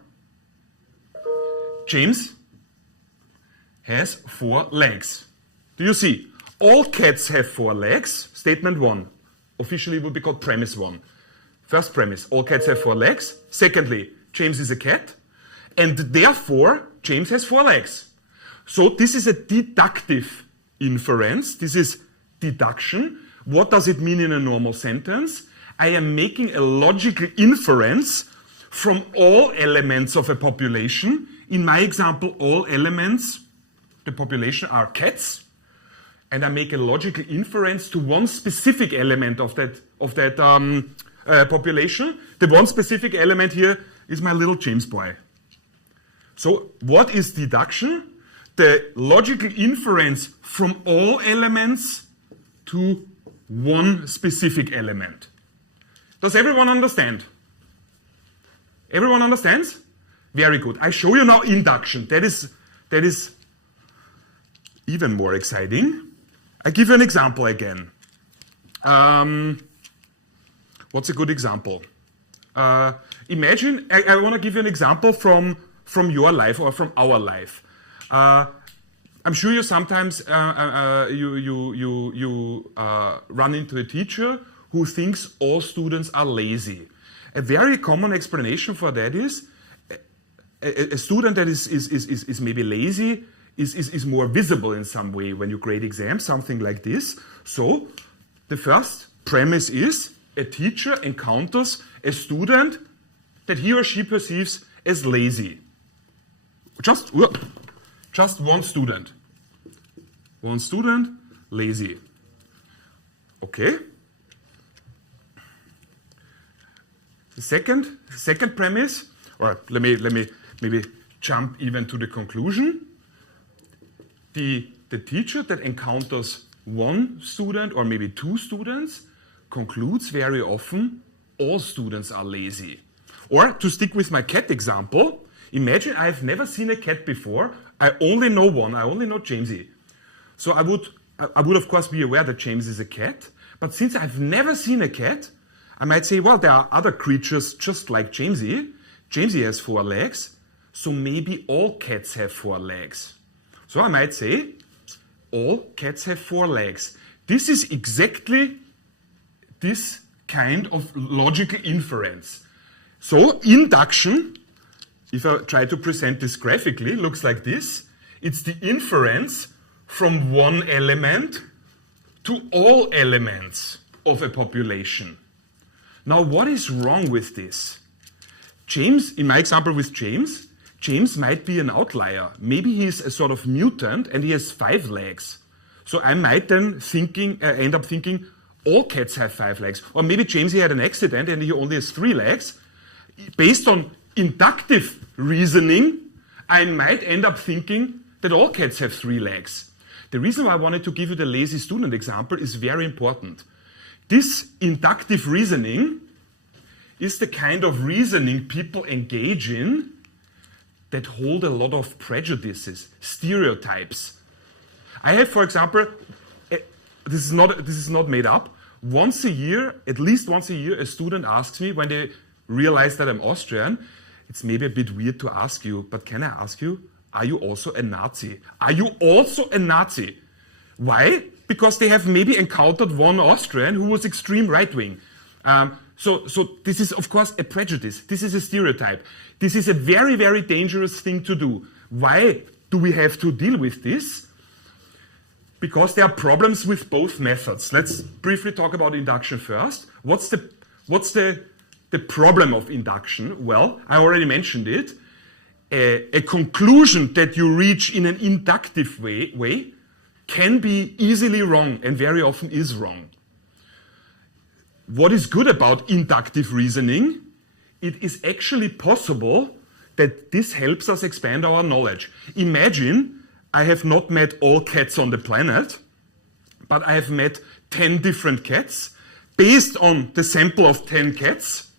James has 4 legs. Do you see? All cats have 4 legs. Statement 1. Officially would be called premise 1. First premise, all cats have 4 legs. Secondly, James is a cat. And therefore, James has 4 legs. So this is a deductive inference. This is deduction. What does it mean in a normal sentence? I am making a logical inference from all elements of a population. In my example, all elements, the population, are cats. And I make a logical inference to one specific element of that population. The one specific element here is my little James boy. So what is deduction? The logical inference from all elements to one specific element. Does everyone understand? Everyone understands? Very good. I show you now induction. That is even more exciting. I give you an example again. What's a good example? Imagine, I want to give you an example from your life or from our life. I'm sure you sometimes run into a teacher who thinks all students are lazy. A very common explanation for that is a student that is maybe lazy is more visible in some way when you grade exams, something like this. So the first premise is a teacher encounters a student that he or she perceives as lazy. Just one student. One student, lazy. Okay. The second premise, or let me maybe jump even to the conclusion. The teacher that encounters one student or maybe 2 students concludes very often all students are lazy. Or to stick with my cat example, imagine I've never seen a cat before. I only know one. I only know Jamesy. So I would of course be aware that James is a cat. But since I've never seen a cat, I might say, well, there are other creatures just like Jamesy. Jamesy has 4 legs, so maybe all cats have 4 legs. So I might say, all cats have 4 legs. This is exactly this kind of logical inference. So induction, if I try to present this graphically, looks like this. It's the inference from one element to all elements of a population. Now, what is wrong with this? James, in my example with James James might be an outlier. Maybe he's a sort of mutant and he has 5 legs. So I might then end up thinking all cats have 5 legs. Or maybe James, he had an accident and he only has 3 legs. Based on inductive reasoning, I might end up thinking that all cats have 3 legs. The reason why I wanted to give you the lazy student example is very important. This inductive reasoning is the kind of reasoning people engage in that hold a lot of prejudices, stereotypes. I have, for example, this is not made up. Once a year, at least once a year, a student asks me when they realize that I'm Austrian, it's maybe a bit weird to ask you, but can I ask you, are you also a Nazi? Are you also a Nazi? Why? Because they have maybe encountered one Austrian who was extreme right-wing. So this is, of course, a prejudice. This is a stereotype. This is a very, very dangerous thing to do. Why do we have to deal with this? Because there are problems with both methods. Let's briefly talk about induction first. What's the problem of induction? Well, I already mentioned it. A conclusion that you reach in an inductive way can be easily wrong and very often is wrong. What is good about inductive reasoning? It is actually possible that this helps us expand our knowledge. Imagine I have not met all cats on the planet, but I have met 10 different cats. Based on the sample of 10 cats,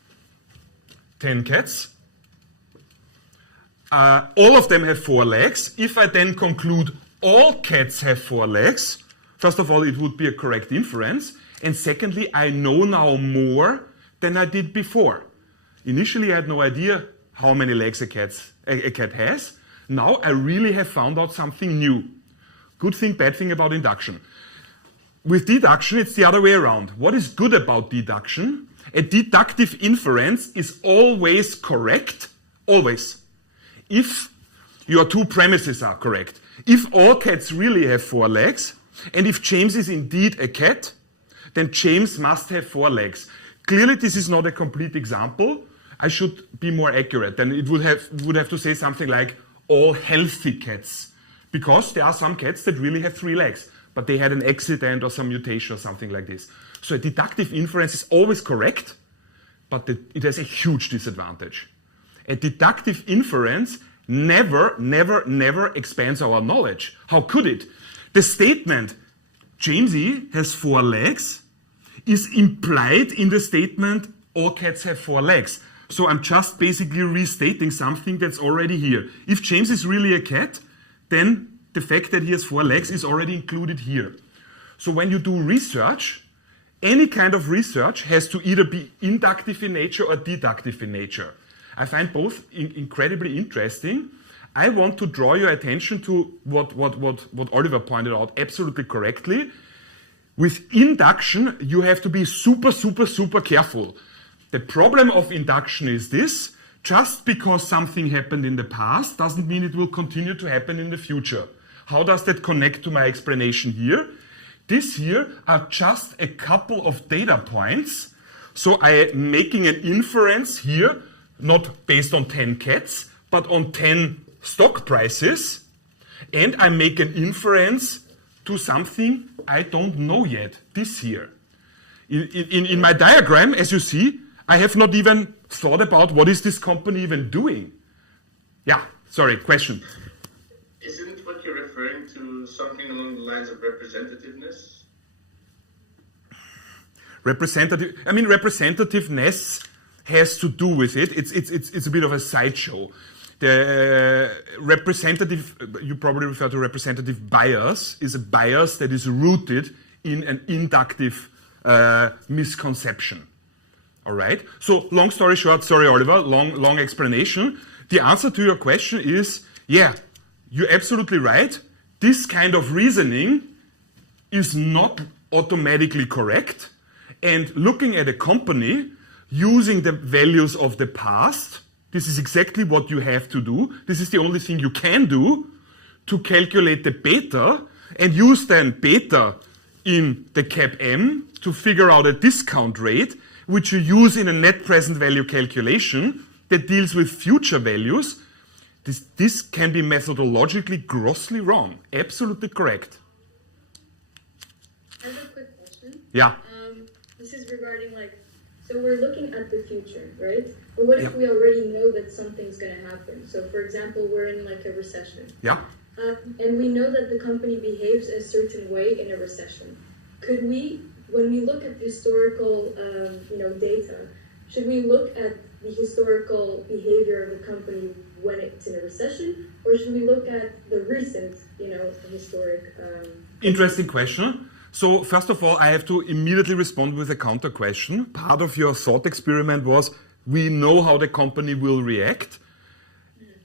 all of them have 4 legs. If I then conclude all cats have 4 legs, first of all, it would be a correct inference. And secondly, I know now more than I did before. Initially, I had no idea how many legs a cat has. Now I really have found out something new. Good thing, bad thing about induction. With deduction, it's the other way around. What is good about deduction? A deductive inference is always correct, always, if your 2 premises are correct. If all cats really have 4 legs, and if James is indeed a cat, then James must have 4 legs. Clearly, this is not a complete example. I should be more accurate. Then it would have to say something like all healthy cats, because there are some cats that really have 3 legs, but they had an accident or some mutation or something like this. So a deductive inference is always correct, but it has a huge disadvantage. A deductive inference never expands our knowledge. How could it? The statement, Jamesy has 4 legs, is implied in the statement, all cats have 4 legs. So I'm just basically restating something that's already here. If James is really a cat, then the fact that he has 4 legs is already included here. So when you do research, any kind of research has to either be inductive in nature or deductive in nature. I find both incredibly interesting. I want to draw your attention to what Oliver pointed out absolutely correctly. With induction, you have to be super careful. The problem of induction is this: just because something happened in the past doesn't mean it will continue to happen in the future. How does that connect to my explanation here? This here are just a couple of data points. So I am making an inference here, not based on 10 cats, but on 10 stock prices. And I make an inference to something I don't know yet, this here. In my diagram, as you see, I have not even thought about what is this company even doing. Yeah, sorry, question. Isn't what you're referring to something along the lines of representativeness? Representativeness has to do with it. It's a bit of a sideshow. The representative, you probably refer to representative bias, is a bias that is rooted in an inductive misconception. All right? So long story short, sorry Oliver, long explanation. The answer to your question is, yeah, you're absolutely right. This kind of reasoning is not automatically correct. And looking at a company using the values of the past, this is exactly what you have to do. This is the only thing you can do to calculate the beta and use then beta in the CAPM to figure out a discount rate, which you use in a net present value calculation that deals with future values. This can be methodologically grossly wrong. Absolutely correct. I have a quick question. Yeah. This is regarding so we're looking at the future, right? But what if we already know that something's going to happen? So, for example, we're in a recession. Yeah. And we know that the company behaves a certain way in a recession. Could we, when we look at historical, data, should we look at the historical behavior of the company when it's in a recession, or should we look at the recent, historic? Interesting question. So first of all, I have to immediately respond with a counter question. Part of your thought experiment was, we know how the company will react.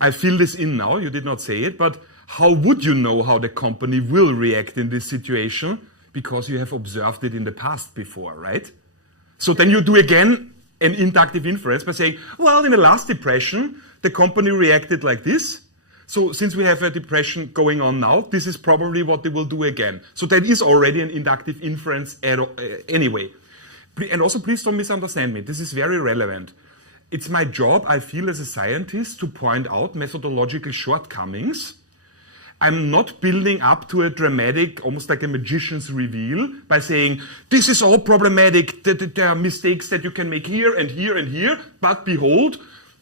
I fill this in now, you did not say it, but how would you know how the company will react in this situation? Because you have observed it in the past before, right? So then you do again an inductive inference by saying, well, in the last depression, the company reacted like this. So since we have a depression going on now, this is probably what they will do again. So that is already an inductive inference anyway. And also, please don't misunderstand me. This is very relevant. It's my job, I feel, as a scientist to point out methodological shortcomings. I'm not building up to a dramatic, almost like a magician's reveal by saying, this is all problematic, there are mistakes that you can make here and here and here, but behold,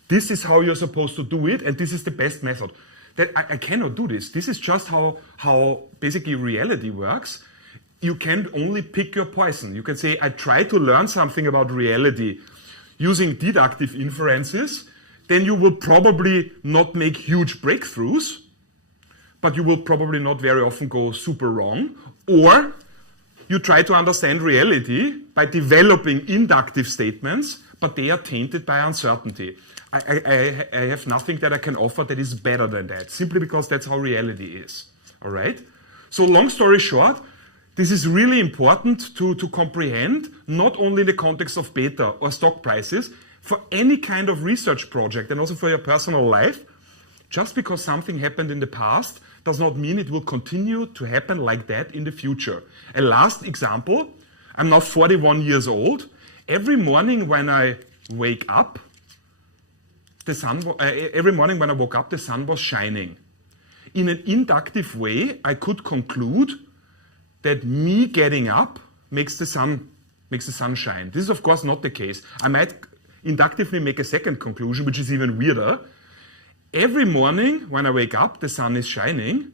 this is how you're supposed to do it, and this is the best method. That I cannot do this. This is just how basically reality works. You can only pick your poison. You can say, I try to learn something about reality using deductive inferences, then you will probably not make huge breakthroughs, but you will probably not very often go super wrong. Or you try to understand reality by developing inductive statements, but they are tainted by uncertainty. I have nothing that I can offer that is better than that, simply because that's how reality is. All right? So long story short, this is really important to comprehend, not only in the context of beta or stock prices, for any kind of research project and also for your personal life. Just because something happened in the past does not mean it will continue to happen like that in the future. A last example, I'm now 41 years old. Every morning when I wake up, every morning when I woke up, the sun was shining. In an inductive way, I could conclude that me getting up makes the sun shine. This is of course not the case. I might inductively make a second conclusion, which is even weirder. Every morning when I wake up, the sun is shining.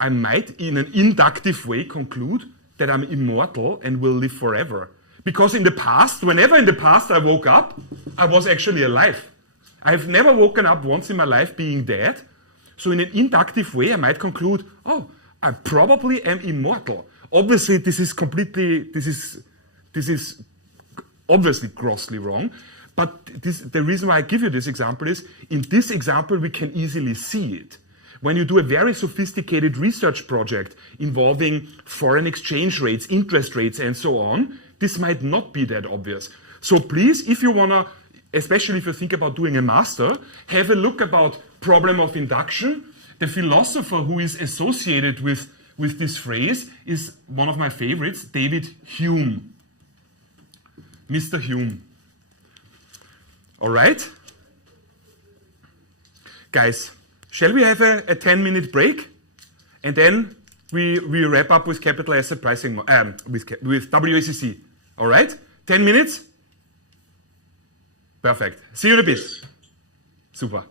I might, in an inductive way, conclude that I'm immortal and will live forever. Because in the past, whenever in the past I woke up, I was actually alive. I've never woken up once in my life being dead. So in an inductive way, I might conclude, oh, I probably am immortal. Obviously, this is obviously grossly wrong. But the reason why I give you this example is, in this example, we can easily see it. When you do a very sophisticated research project involving foreign exchange rates, interest rates, and so on, this might not be that obvious. So please, if you want to, especially if you think about doing a master, have a look about problem of induction. The philosopher who is associated with this phrase is one of my favorites, David Hume. Mr. Hume. All right? Guys, shall we have a 10-minute break? And then we wrap up with capital asset pricing, with WACC. All right? 10 minutes? Perfect. See you in a bit. Super.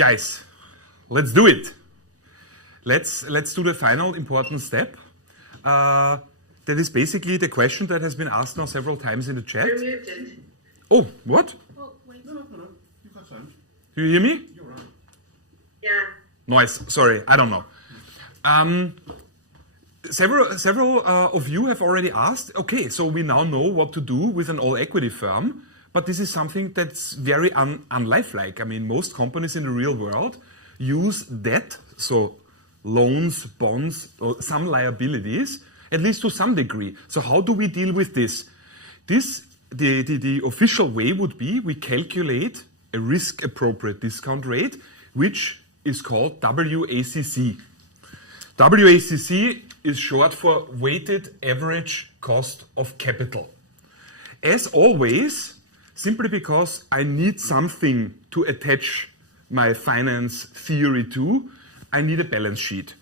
Guys, let's do it. Let's do the final important step. That is basically the question that has been asked now several times in the chat. You're muted. Oh, what? Oh, wait. No. You got time. Do you hear me? You're right. Yeah. Noise. Sorry, I don't know. Several of you have already asked, okay, so we now know what to do with an all-equity firm, but this is something that's very unlifelike. I mean, most companies in the real world use debt, so loans, bonds, or some liabilities, at least to some degree. So how do we deal with this? The official way would be we calculate a risk-appropriate discount rate, which is called WACC. WACC is short for weighted average cost of capital. As always, simply because I need something to attach my finance theory to, I need a balance sheet.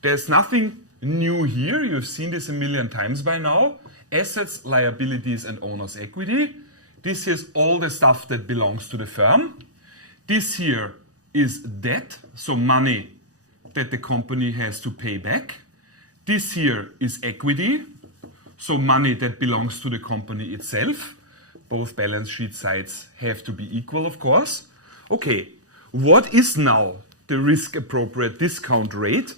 There's nothing new here. You've seen this a million times by now. Assets, liabilities, and owner's equity. This is all the stuff that belongs to the firm. This here is debt, so money that the company has to pay back. This here is equity, so money that belongs to the company itself. Both balance sheet sides have to be equal, of course. Okay, what is now the risk-appropriate discount rate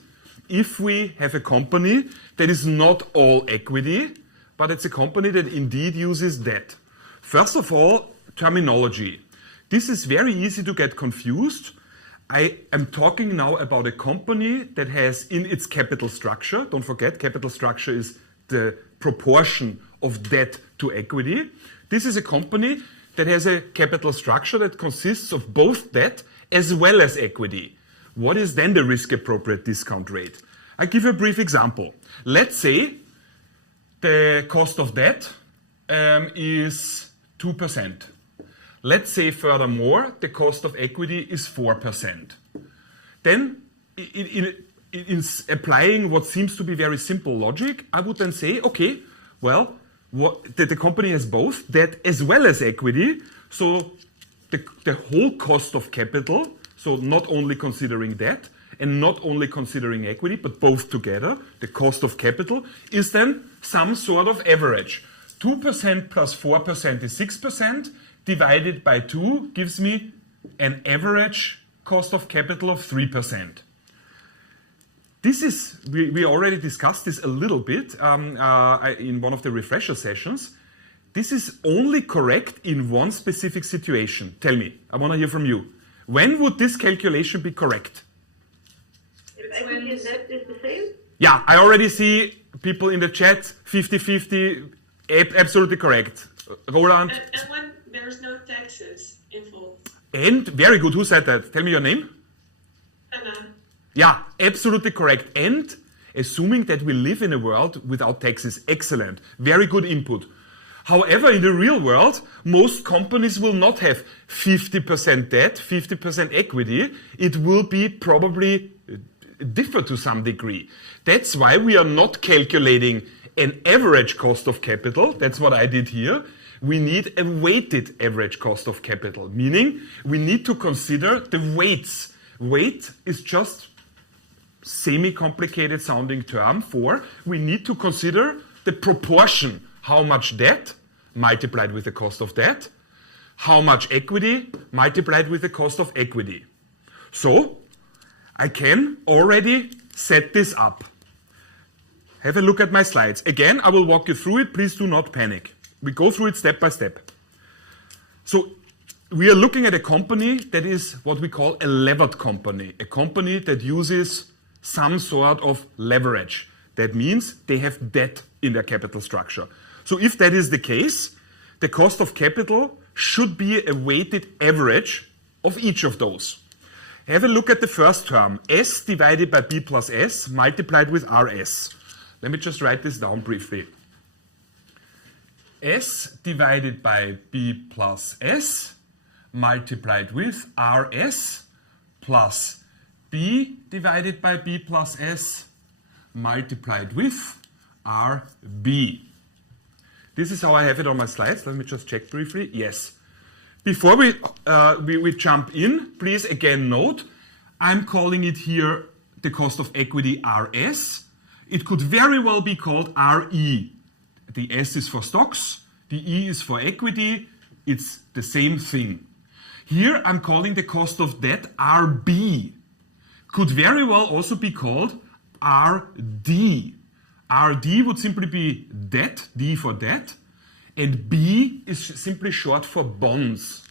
if we have a company that is not all equity, but it's a company that indeed uses debt? First of all, terminology. This is very easy to get confused. I am talking now about a company that has in its capital structure, don't forget, capital structure is the proportion of debt to equity. This is a company that has a capital structure that consists of both debt as well as equity. What is then the risk-appropriate discount rate? I'll give you a brief example. Let's say the cost of debt is 2%. Let's say furthermore, the cost of equity is 4%. Then, in applying what seems to be very simple logic, I would then say, okay, well, the company has both debt as well as equity, so the whole cost of capital, so not only considering debt and not only considering equity, but both together, the cost of capital is then some sort of average. 2% plus 4% is 6%, divided by 2 gives me an average cost of capital of 3%. This is, we already discussed this a little bit in one of the refresher sessions. This is only correct in one specific situation. Tell me, I want to hear from you. When would this calculation be correct? If equity and debt is the same? Yeah, I already see people in the chat, 50-50, absolutely correct. Roland? And when there's no taxes involved. And, very good, who said that? Tell me your name. Anna. Yeah, absolutely correct. And assuming that we live in a world without taxes, excellent. Very good input. However, in the real world, most companies will not have 50% debt, 50% equity. It will be probably differ to some degree. That's why we are not calculating an average cost of capital. That's what I did here. We need a weighted average cost of capital, meaning we need to consider the weights. Weight is just semi-complicated sounding term for we need to consider the proportion, how much debt multiplied with the cost of debt, how much equity multiplied with the cost of equity. So I can already set this up. Have a look at my slides. Again, I will walk you through it. Please do not panic. We go through it step by step. So we are looking at a company that is what we call a levered company, a company that uses some sort of leverage. That means they have debt in their capital structure. So if that is the case, the cost of capital should be a weighted average of each of those. Have a look at the first term, S divided by B plus S multiplied with RS. Let me just write this down briefly. S divided by B plus S multiplied with RS plus B divided by B plus S multiplied with RB. This is how I have it on my slides. Let me just check briefly. Yes. before we jump in, please again note, I'm calling it here the cost of equity RS. It could very well be called RE. The S is for stocks, the E is for equity. It's the same thing. Here I'm calling the cost of debt RB. Could very well also be called RD. RD would simply be debt, D for debt, and B is simply short for bonds.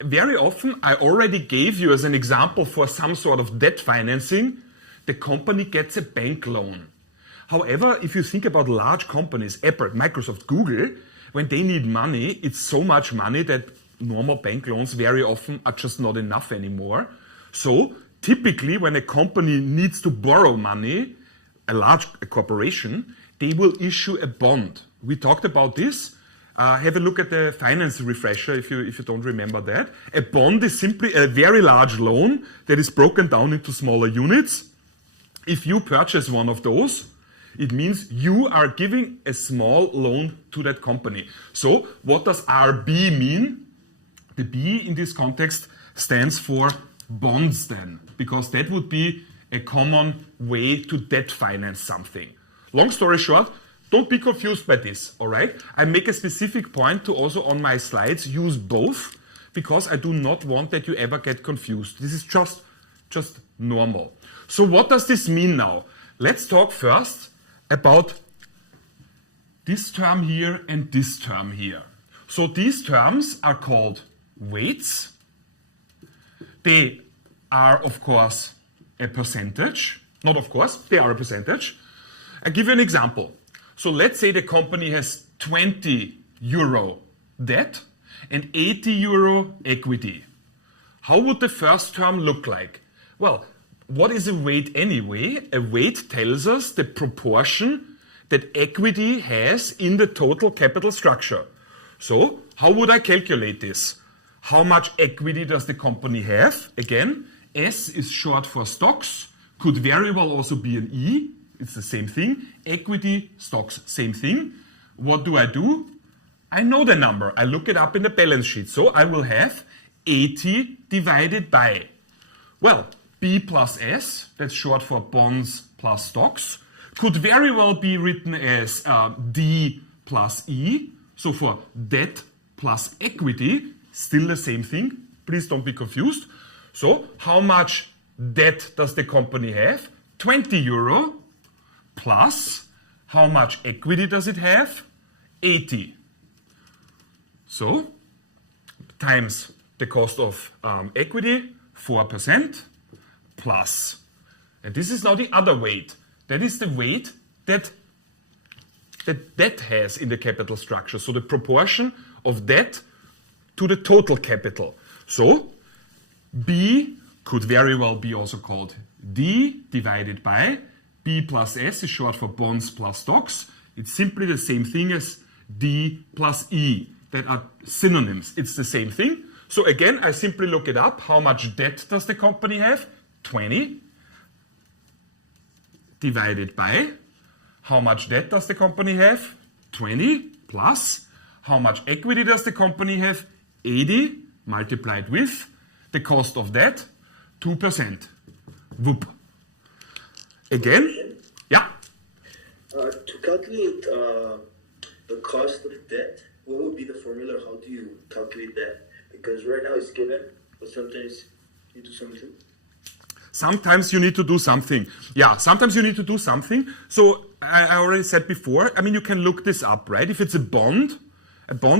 Very often, I already gave you as an example for some sort of debt financing, the company gets a bank loan. However, if you think about large companies, Apple, Microsoft, Google, when they need money, it's so much money that normal bank loans very often are just not enough anymore. So typically, when a company needs to borrow money, a large corporation, they will issue a bond. We talked about this. Have a look at the finance refresher if you don't remember that. A bond is simply a very large loan that is broken down into smaller units. If you purchase one of those, it means you are giving a small loan to that company. So what does RB mean? The B in this context stands for bonds then, because that would be a common way to debt finance something. Long story short, don't be confused by this, all right? I make a specific point to also on my slides use both, because I do not want that you ever get confused. This is just normal. So what does this mean now? Let's talk first about this term here and this term here. So these terms are called weights. They are, of course, a percentage. Not of course, they are a percentage. I'll give you an example. So let's say the company has 20 euro debt and 80 euro equity. How would the first term look like? Well, what is a weight anyway? A weight tells us the proportion that equity has in the total capital structure. So how would I calculate this? How much equity does the company have? Again, S is short for stocks, could very well also be an E. It's the same thing. Equity, stocks, same thing. What do? I know the number. I look it up in the balance sheet. So I will have 80 divided by, well, B plus S, that's short for bonds plus stocks, could very well be written as D plus E. So for debt plus equity, still the same thing. Please don't be confused. So how much debt does the company have? 20 euro. Plus, how much equity does it have? 80. So, times the cost of equity, 4%, plus. And this is now the other weight. That is the weight that debt has in the capital structure. So the proportion of debt to the total capital. So, B could very well be also called D divided by B plus S is short for bonds plus stocks. It's simply the same thing as D plus E. That are synonyms. It's the same thing. So again, I simply look it up. How much debt does the company have? 20 divided by how much debt does the company have? 20 plus how much equity does the company have? 80 multiplied with the cost of debt, 2%. Whoop. Again, yeah. To calculate the cost of debt, what would be the formula? How do you calculate that? Because right now it's given, but sometimes you do something. Sometimes you need to do something. Yeah, sometimes you need to do something. So I already said before, I mean, you can look this up, right? If it's a bond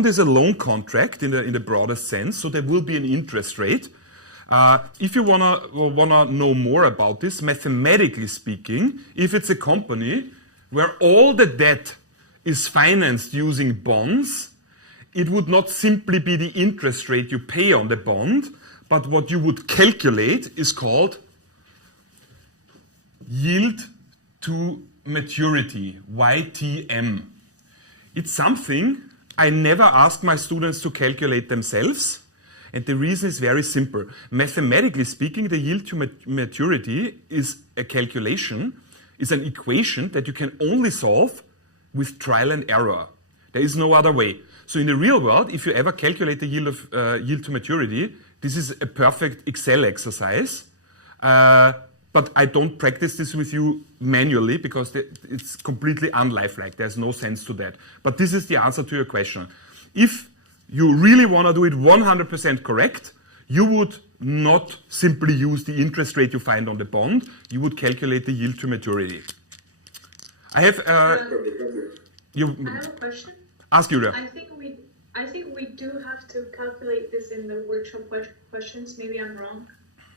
is a loan contract in the broadest sense, so there will be an interest rate. If you wanna know more about this, mathematically speaking, if it's a company where all the debt is financed using bonds, it would not simply be the interest rate you pay on the bond, but what you would calculate is called yield to maturity, YTM. It's something I never ask my students to calculate themselves. And the reason is very simple. Mathematically speaking, the yield to maturity is a calculation, is an equation that you can only solve with trial and error. There is no other way. So in the real world, if you ever calculate the yield to maturity, this is a perfect Excel exercise. But I don't practice this with you manually because it's completely unlifelike. There's no sense to that. But this is the answer to your question. If you really want to do it 100% correct, you would not simply use the interest rate you find on the bond. You would calculate the yield to maturity. I have I have a question. Ask Julia. I think we do have to calculate this in the workshop questions. Maybe I'm wrong,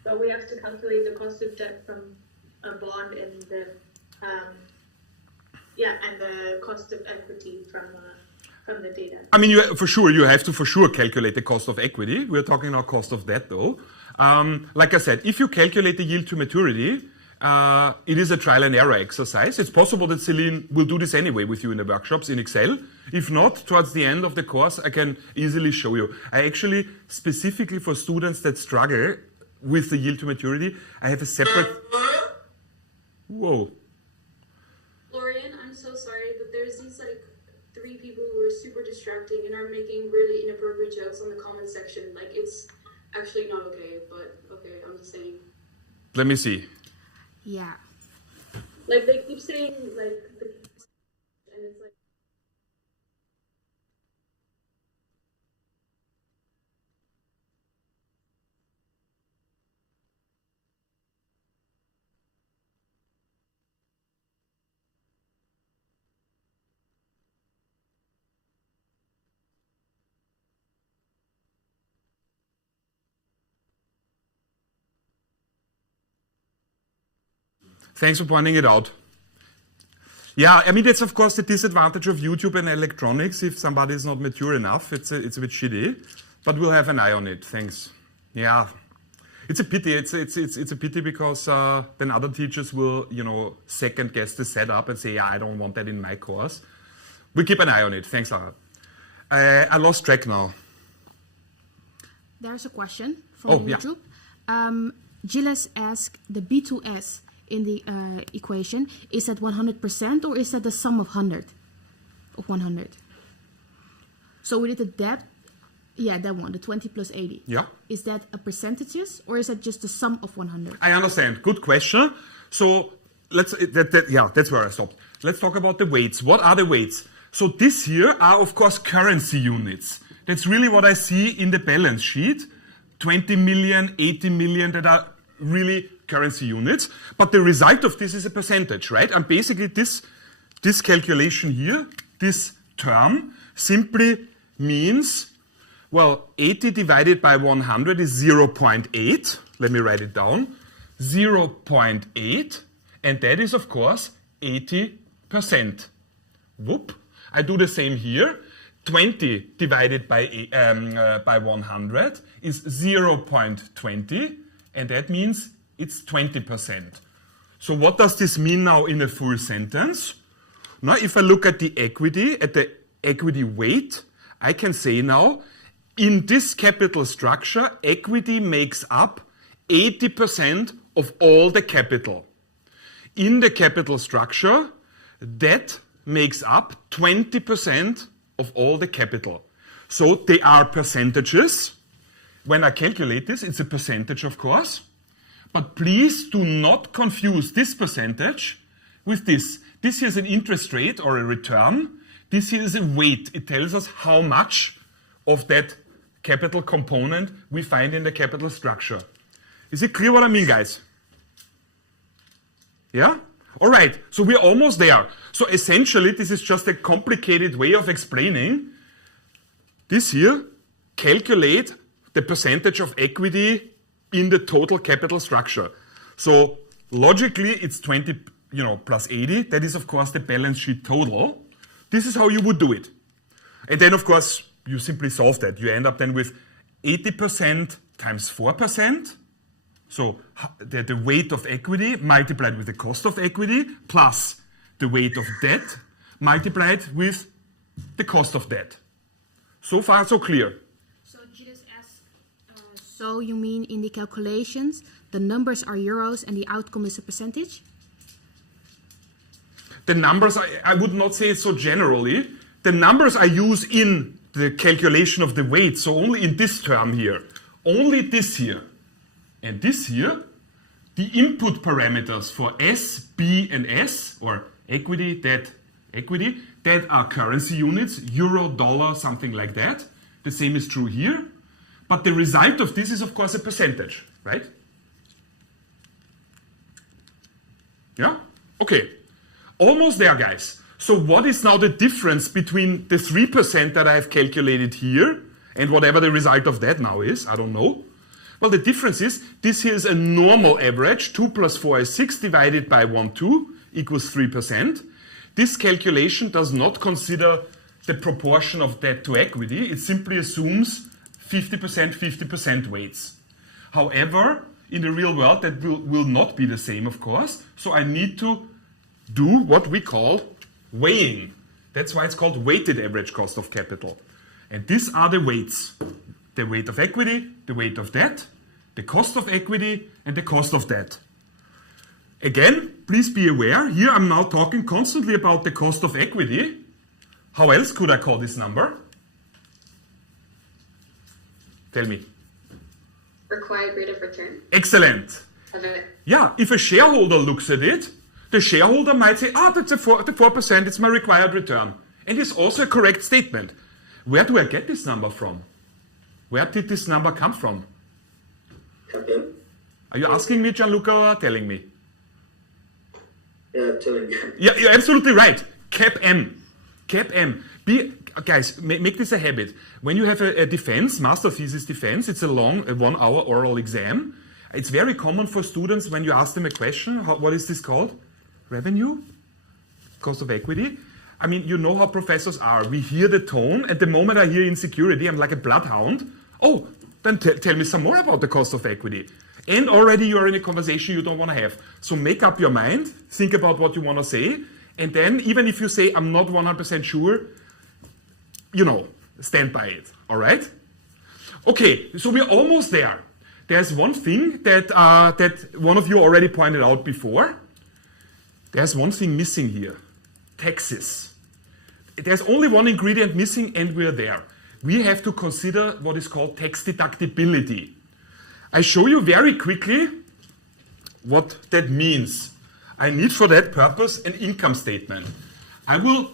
but we have to calculate the cost of debt from a bond and the and the cost of equity from the data. I mean, you have to calculate the cost of equity. We're talking about cost of debt, though. Like I said, if you calculate the yield to maturity, it is a trial and error exercise. It's possible that Celine will do this anyway with you in the workshops in Excel. If not, towards the end of the course, I can easily show you. I actually, specifically for students that struggle with the yield to maturity, I have a separate... Whoa. Florian, I'm so sorry, but there's these like 3 people who are super distracting and are making really inappropriate jokes on the comment section. Like, it's actually not okay, but okay, I'm just saying. Let me see. Yeah. Like, they keep saying, like, and it's like... Thanks for pointing it out. Yeah, I mean, that's of course the disadvantage of YouTube and electronics. If somebody is not mature enough, it's a bit shitty, but we'll have an eye on it. Thanks. Yeah, it's a pity. It's a pity because then other teachers will, second guess the setup and say, yeah, I don't want that in my course. We'll keep an eye on it. Thanks, Lara. I lost track now. There's a question from YouTube. Gilles asked the B2S in the equation, is that 100% or is that the sum of 100? So we did the debt, that one, the 20 plus 80. Yeah. Is that a percentages or is that just the sum of 100? I understand. Good question. So that's where I stopped. Let's talk about the weights. What are the weights? So this here are of course currency units. That's really what I see in the balance sheet. 20 million, 80 million that are really currency units, but the result of this is a percentage, right? And basically this calculation here, this term, simply means, 80 divided by 100 is 0.8. Let me write it down. 0.8, and that is, of course, 80%. Whoop. I do the same here. 20 divided by 100 is 0.20, and that means it's 20%. So what does this mean now in a full sentence? Now, if I look at the equity weight, I can say now, in this capital structure, equity makes up 80% of all the capital. In the capital structure, debt makes up 20% of all the capital. So they are percentages. When I calculate this, it's a percentage, of course. But please do not confuse this percentage with this. This here is an interest rate or a return. This here is a weight. It tells us how much of that capital component we find in the capital structure. Is it clear what I mean, guys? Yeah? All right, so we're almost there. So essentially, this is just a complicated way of explaining. This here, calculate the percentage of equity in the total capital structure. So logically, it's 20, plus 80. That is, of course, the balance sheet total. This is how you would do it. And then, of course, you simply solve that. You end up then with 80% times 4%. So the weight of equity multiplied with the cost of equity plus the weight of debt multiplied with the cost of debt. So far, so clear. So Gilles asks, so you mean in the calculations, the numbers are euros and the outcome is a percentage? The numbers, I would not say it so generally. The numbers I use in the calculation of the weight, so only in this term here, only this here, and this here, the input parameters for S, B, and S, or equity, debt, equity, that are currency units, euro, dollar, something like that. The same is true here. But the result of this is, of course, a percentage, right? Yeah? Okay. Almost there, guys. So what is now the difference between the 3% that I have calculated here and whatever the result of that now is? I don't know. Well, the difference is, this here is a normal average. 2 plus 4 is 6 divided by 1, 2 equals 3%. This calculation does not consider the proportion of debt to equity. It simply assumes 50%, 50% weights. However, in the real world, that will not be the same, of course. So I need to do what we call weighing. That's why it's called weighted average cost of capital. And these are the weights. The weight of equity, the weight of debt, the cost of equity, and the cost of debt. Again, please be aware, here I'm now talking constantly about the cost of equity. How else could I call this number? Tell me. Required rate of return. Excellent. Okay. Yeah, if a shareholder looks at it, the shareholder might say, that's the 4%, it's my required return. And it's also a correct statement. Where do I get this number from? Where did this number come from? CAPM? Are you asking me, Gianluca, or telling me? Yeah, telling you. Yeah, you're absolutely right. CAPM. CAPM. Guys, make this a habit. When you have a defense, master thesis defense, it's a long 1 hour oral exam. It's very common for students when you ask them a question, what is this called? Revenue? Cost of equity? I mean, you know how professors are. We hear the tone, and the moment I hear insecurity, I'm like a bloodhound. Oh, then tell me some more about the cost of equity. And already you're in a conversation you don't want to have. So make up your mind, think about what you want to say, and then even if you say, I'm not 100% sure, stand by it, all right? Okay, so we're almost there. There's one thing that one of you already pointed out before. There's one thing missing here, taxes. There's only one ingredient missing and we're there. We have to consider what is called tax deductibility. I show you very quickly what that means. I need for that purpose an income statement. I will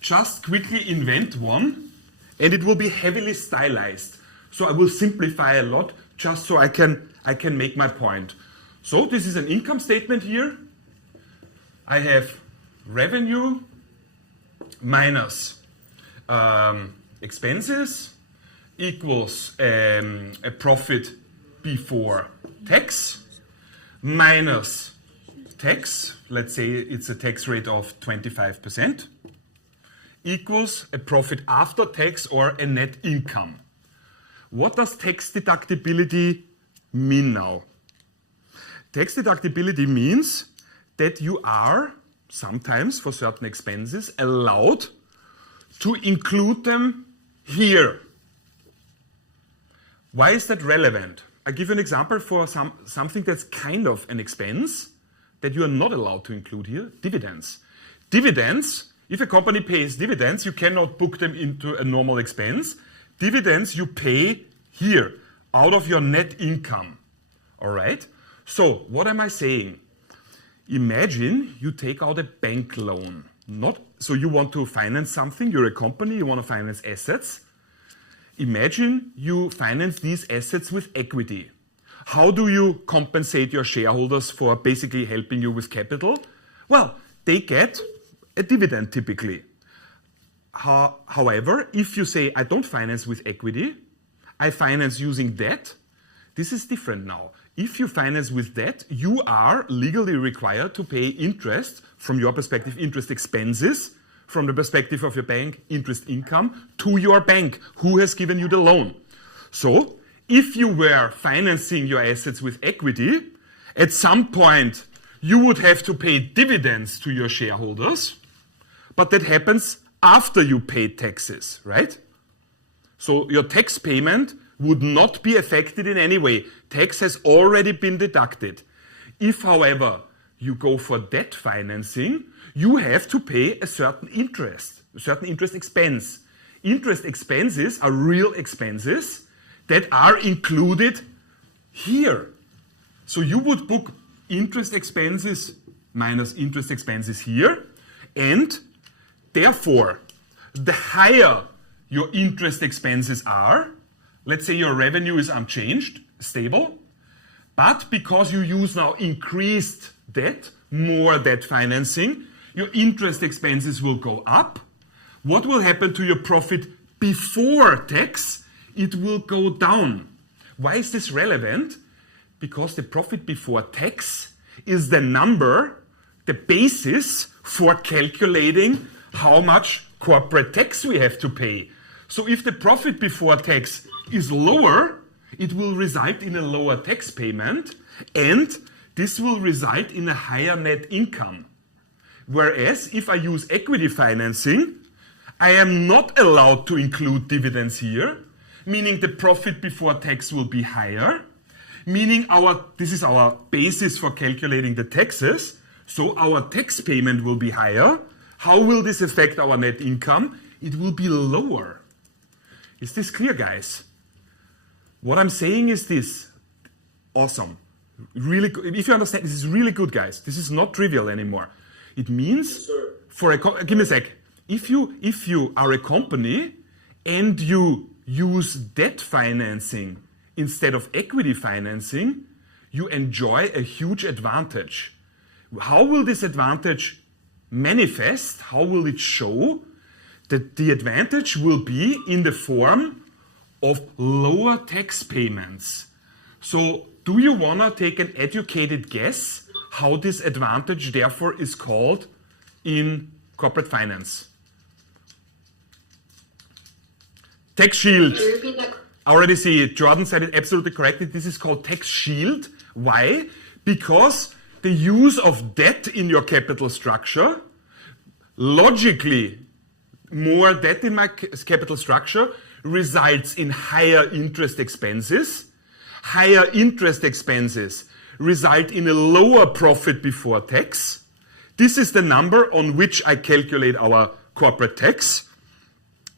just quickly invent one and it will be heavily stylized. So I will simplify a lot just so I can make my point. So this is an income statement here. I have revenue minus expenses equals a profit before tax minus tax, let's say it's a tax rate of 25%, equals a profit after tax or a net income. What does tax deductibility mean now? Tax deductibility means that you are sometimes for certain expenses allowed to include them here. Why is that relevant? I give you an example for something that's kind of an expense that you are not allowed to include here, dividends. Dividends, if a company pays dividends, you cannot book them into a normal expense. Dividends you pay here, out of your net income. All right? So, what am I saying? Imagine you take out a bank loan. So you want to finance something, you're a company, you want to finance assets. Imagine you finance these assets with equity. How do you compensate your shareholders for basically helping you with capital? Well, they get a dividend typically. However, if you say, I don't finance with equity, I finance using debt, this is different now. If you finance with debt, you are legally required to pay interest, from your perspective, interest expenses, from the perspective of your bank, interest income, to your bank, who has given you the loan. So, if you were financing your assets with equity, at some point you would have to pay dividends to your shareholders, but that happens after you paid taxes, right? So your tax payment would not be affected in any way. Tax has already been deducted. If, however, you go for debt financing, you have to pay a certain interest expense. interest expenses are real expenses that are included here. So you would book interest expenses minus interest expenses here, and therefore, the higher your interest expenses are, let's say your revenue is unchanged, stable, but because you use now increased debt, more debt financing, your interest expenses will go up. What will happen to your profit before tax? It will go down. Why is this relevant? Because the profit before tax is the number, the basis for calculating how much corporate tax we have to pay. So if the profit before tax is lower, it will result in a lower tax payment, and this will result in a higher net income. Whereas if I use equity financing, I am not allowed to include dividends here, meaning the profit before tax will be higher, meaning this is our basis for calculating the taxes, so our tax payment will be higher. How will this affect our net income? It will be lower. Is this clear, guys? What I'm saying is this. Awesome. Really good. If you understand, this is really good, guys. This is not trivial anymore. It means, give me a sec. If you are a company and you use debt financing instead of equity financing, you enjoy a huge advantage. How will this advantage manifest? How will it show? That the advantage will be in the form of lower tax payments. So do you want to take an educated guess how this advantage therefore is called in corporate finance? Tax shield. I already see it. Jordan said it absolutely correctly. This is called tax shield. Why? Because the use of debt in your capital structure, logically, more debt in my capital structure results in higher interest expenses. Higher interest expenses result in a lower profit before tax. This is the number on which I calculate our corporate tax.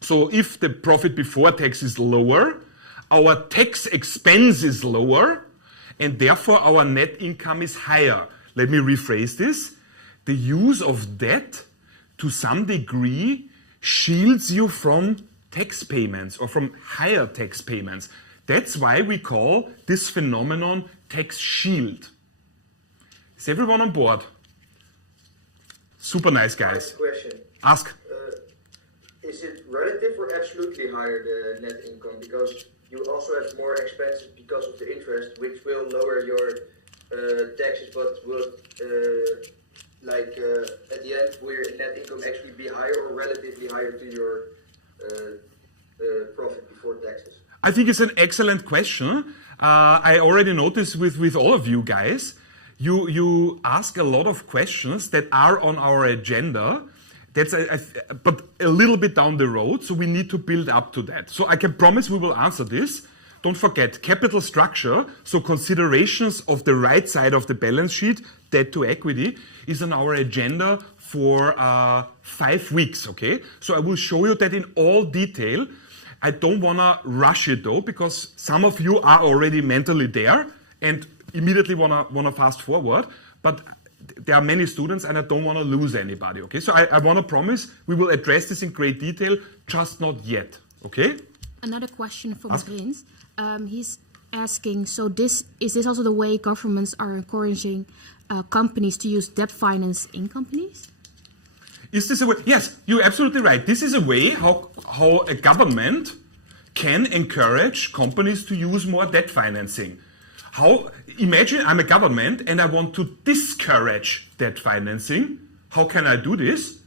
So if the profit before tax is lower, our tax expense is lower, and therefore our net income is higher. Let me rephrase this. The use of debt, to some degree, shields you from tax payments or from higher tax payments. That's why we call this phenomenon tax shield. Is everyone on board? Super nice, guys. Question. Ask. Is it relative or absolutely higher, the net income? Because you also have more expenses because of the interest, which will lower your taxes, but will, at the end, will your net income actually be higher or relatively higher to your profit before taxes? I think it's an excellent question. I already noticed with all of you guys, you ask a lot of questions that are on our agenda. That's but a little bit down the road, so we need to build up to that. So I can promise we will answer this. Don't forget, capital structure, so considerations of the right side of the balance sheet, debt to equity, is on our agenda for 5 weeks, okay? So I will show you that in all detail. I don't want to rush it though, because some of you are already mentally there and immediately want to fast forward, but there are many students and I don't want to lose anybody, okay? So I want to promise we will address this in great detail, just not yet, okay? Another question from Prins. He's asking, so is this also the way governments are encouraging companies to use debt finance in companies? Is this a way? Yes, you're absolutely right. This is a way how a government can encourage companies to use more debt financing. Imagine I'm a government and I want to discourage debt financing. How can I do this?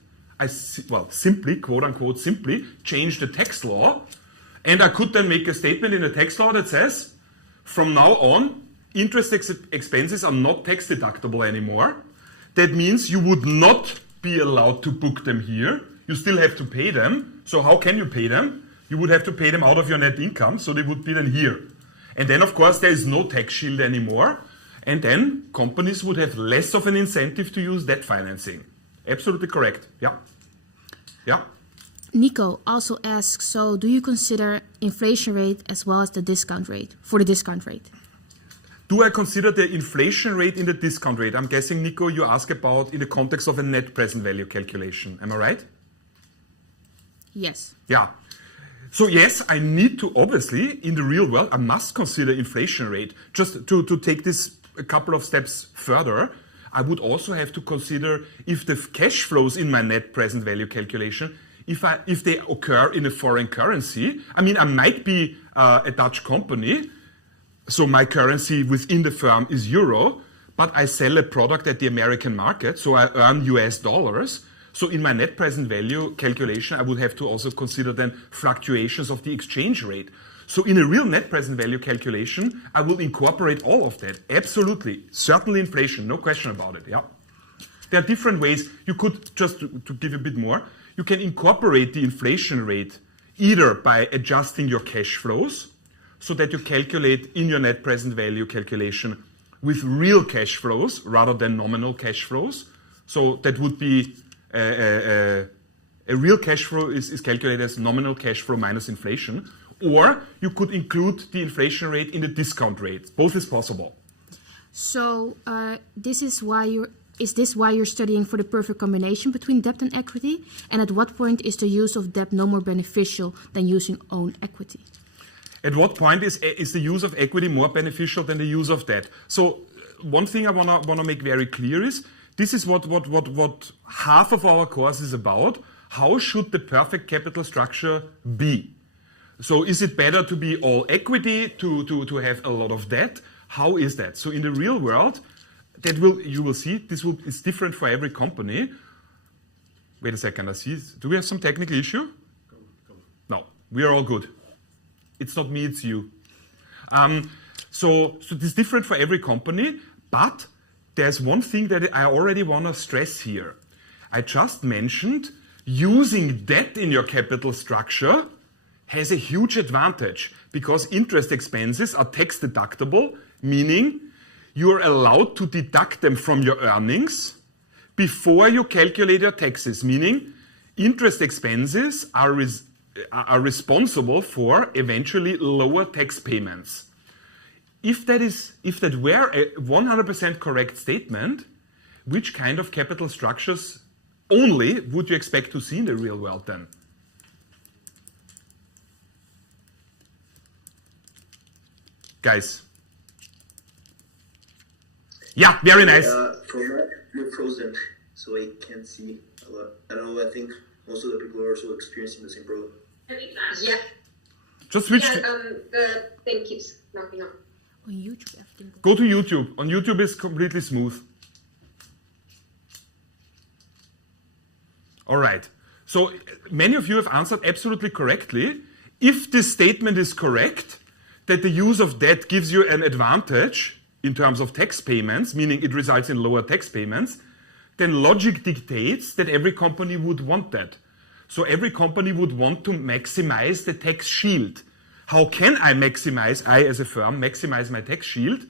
Simply, quote unquote, simply change the tax law. And I could then make a statement in the tax law that says, from now on, interest expenses are not tax deductible anymore. That means you would not be allowed to book them here. You still have to pay them. So how can you pay them? You would have to pay them out of your net income, so they would be then here. And then, of course, there is no tax shield anymore. And then companies would have less of an incentive to use debt financing. Absolutely correct. Yeah. Yeah. Nico also asks, so do you consider inflation rate as well as the discount rate, for the discount rate? Do I consider the inflation rate in the discount rate? I'm guessing, Nico, you ask about in the context of a net present value calculation. Am I right? Yes. Yeah. So yes, I need to, obviously, in the real world, I must consider inflation rate. Just to take this a couple of steps further, I would also have to consider if the cash flows in my net present value calculation, if they occur in a foreign currency. I mean, I might be a Dutch company, so my currency within the firm is euro, but I sell a product at the American market, so I earn US dollars. So in my net present value calculation, I would have to also consider then fluctuations of the exchange rate. So in a real net present value calculation, I will incorporate all of that. Absolutely. Certainly inflation, no question about it. Yeah. There are different ways. You could, just to give a bit more, you can incorporate the inflation rate either by adjusting your cash flows so that you calculate in your net present value calculation with real cash flows rather than nominal cash flows. So that would be a real cash flow is calculated as nominal cash flow minus inflation. Or you could include the inflation rate in the discount rate. Both is possible. So this is why you're studying for the perfect combination between debt and equity? And at what point is the use of debt no more beneficial than using own equity? At what point is the use of equity more beneficial than the use of debt? So one thing I wanna make very clear is this is what half of our course is about. How should the perfect capital structure be? So is it better to be all equity, to have a lot of debt? How is that? So in the real world, you will see it's different for every company. Wait a second, do we have some technical issue? No, we are all good. It's not me, it's you. So it's different for every company, but there's one thing that I already want to stress here. I just mentioned using debt in your capital structure has a huge advantage because interest expenses are tax deductible, meaning you're allowed to deduct them from your earnings before you calculate your taxes, meaning interest expenses are responsible for eventually lower tax payments. If that were a 100% correct statement, which kind of capital structures only would you expect to see in the real world then? Guys. Yeah, very nice. You're frozen, so I can't see a lot. I don't know, I think most of the people are also experiencing the same problem. Yeah. Just switch. Yeah, the thing keeps knocking on. On YouTube, everything. Go to YouTube. On YouTube is completely smooth. All right. So many of you have answered absolutely correctly. If this statement is correct, that the use of debt gives you an advantage in terms of tax payments, meaning it results in lower tax payments, then logic dictates that every company would want that. So every company would want to maximize the tax shield. How can I as a firm, maximize my tax shield?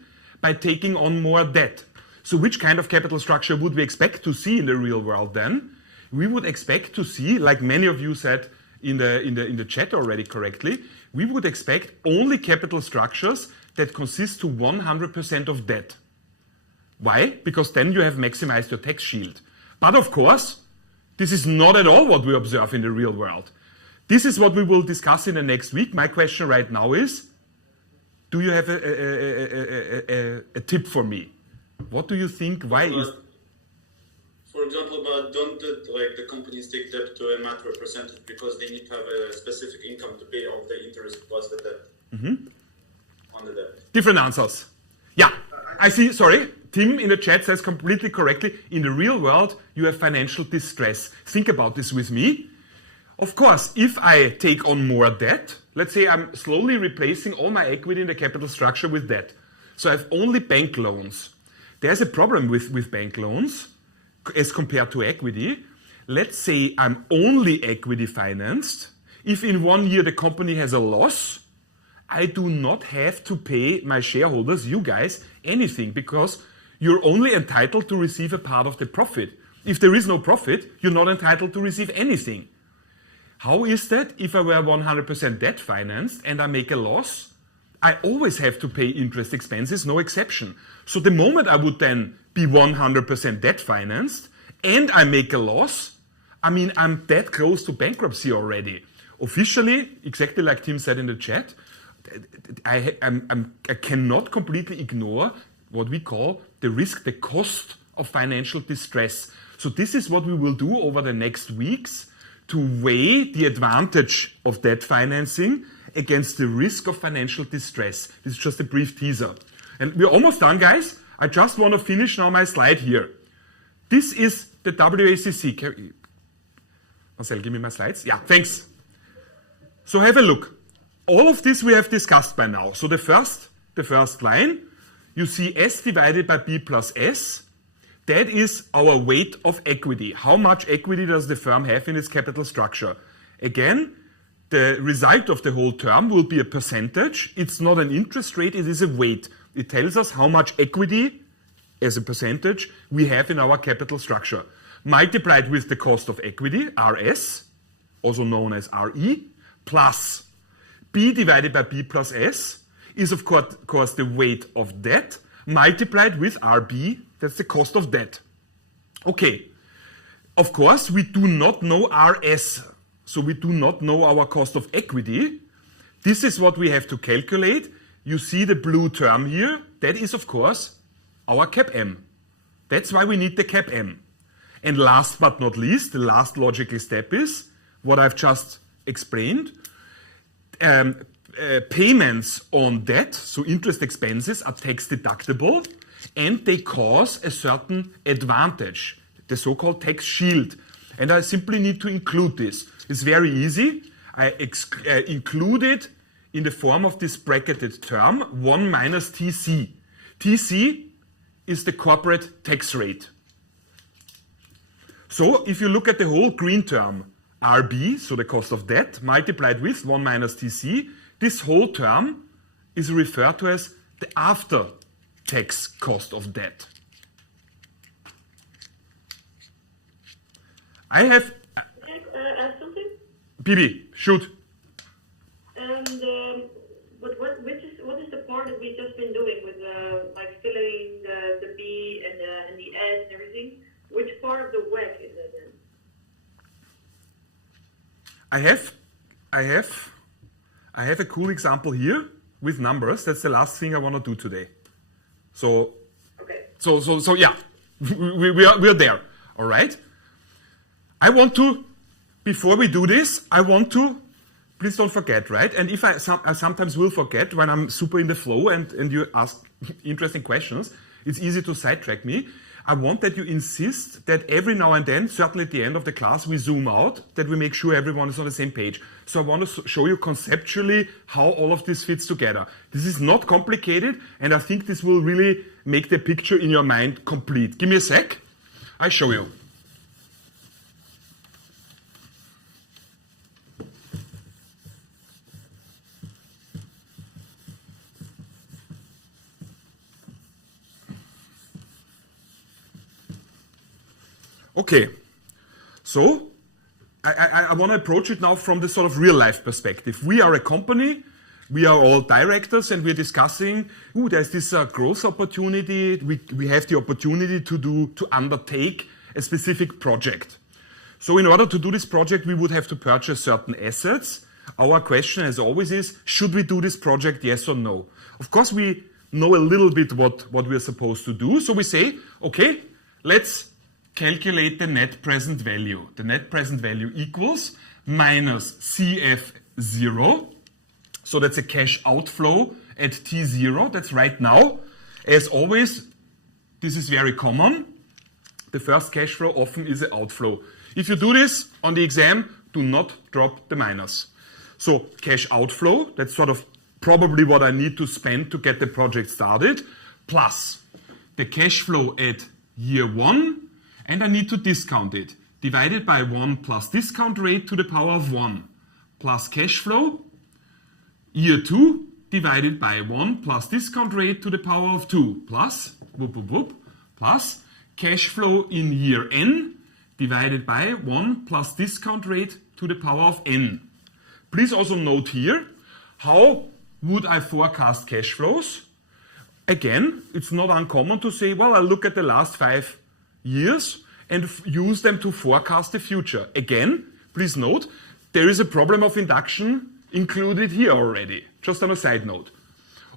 By taking on more debt. So which kind of capital structure would we expect to see in the real world then? We would expect to see, like many of you said in the chat already correctly, we would expect only capital structures that consist to 100% of debt. Why? Because then you have maximized your tax shield. But of course, this is not at all what we observe in the real world. This is what we will discuss in the next week. My question right now is, do you have a tip for me? What do you think? Why is... For example, but don't the companies take debt to a macro percentage because they need to have a specific income to pay off the interest plus the debt on the debt. Different answers. Yeah, I see, sorry. Tim in the chat says completely correctly, in the real world, you have financial distress. Think about this with me. Of course, if I take on more debt, let's say I'm slowly replacing all my equity in the capital structure with debt. So I have only bank loans. There's a problem with bank loans as compared to equity. Let's say I'm only equity financed. If in 1 year the company has a loss, I do not have to pay my shareholders, you guys, anything because you're only entitled to receive a part of the profit. If there is no profit, you're not entitled to receive anything. How is that if I were 100% debt financed and I make a loss? I always have to pay interest expenses, no exception. So the moment I would then be 100% debt financed and I make a loss, I mean, I'm that close to bankruptcy already. Officially, exactly like Tim said in the chat, I cannot completely ignore what we call the risk, the cost of financial distress. So this is what we will do over the next weeks to weigh the advantage of debt financing against the risk of financial distress. This is just a brief teaser. And we're almost done, guys. I just want to finish now my slide here. This is the WACC. Marcel, give me my slides. Yeah, thanks. So have a look. All of this we have discussed by now. So the first line, you see S divided by B plus S. That is our weight of equity. How much equity does the firm have in its capital structure? Again, the result of the whole term will be a percentage. It's not an interest rate, it is a weight. It tells us how much equity as a percentage we have in our capital structure. Multiplied with the cost of equity, RS, also known as RE, plus B divided by B plus S is of course the weight of debt, multiplied with RB, that's the cost of debt. Okay, of course we do not know RS, so we do not know our cost of equity. This is what we have to calculate. You see the blue term here, that is of course our CAPM. That's why we need the CAPM. And last but not least, the last logical step is what I've just explained. Payments on debt, so interest expenses, are tax deductible and they cause a certain advantage, the so-called tax shield. And I simply need to include this. It's very easy. I include it in the form of this bracketed term, 1 minus TC. TC is the corporate tax rate. So if you look at the whole green term, RB, so the cost of debt, multiplied with 1 minus TC, this whole term is referred to as the after-tax cost of debt. I have... add something? Bibi, shoot. But what is the part that we've just been doing with like filling the B and the S and everything? Which part of the WACC is it in? I have a cool example here with numbers. That's the last thing I want to do today. So, okay. So yeah, we are there. All right. I want to, before we do this, I want to, please don't forget, right? And if I sometimes will forget when I'm super in the flow and you ask interesting questions, it's easy to sidetrack me. I want that you insist that every now and then, certainly at the end of the class, we zoom out, that we make sure everyone is on the same page. So I want to show you conceptually how all of this fits together. This is not complicated, and I think this will really make the picture in your mind complete. Give me a sec. I'll show you. Okay, so I want to approach it now from the sort of real life perspective. We are a company, we are all directors, and we're discussing, there's this growth opportunity, we have the opportunity to undertake a specific project. So in order to do this project, we would have to purchase certain assets. Our question, as always, is, should we do this project, yes or no? Of course, we know a little bit what we're supposed to do, so we say, okay, let's calculate the net present value. The net present value equals minus CF0. So that's a cash outflow at T0. That's right now. As always, this is very common. The first cash flow often is an outflow. If you do this on the exam, do not drop the minus. So cash outflow, that's sort of probably what I need to spend to get the project started, plus the cash flow at year 1, and I need to discount it, divided by 1 plus discount rate to the power of 1, plus cash flow, year 2, divided by 1 plus discount rate to the power of 2, plus, plus cash flow in year n, divided by 1 plus discount rate to the power of n. Please also note here, how would I forecast cash flows? Again, it's not uncommon to say, well, I'll look at the last 5 years and use them to forecast the future. Again, please note, there is a problem of induction included here already, just on a side note.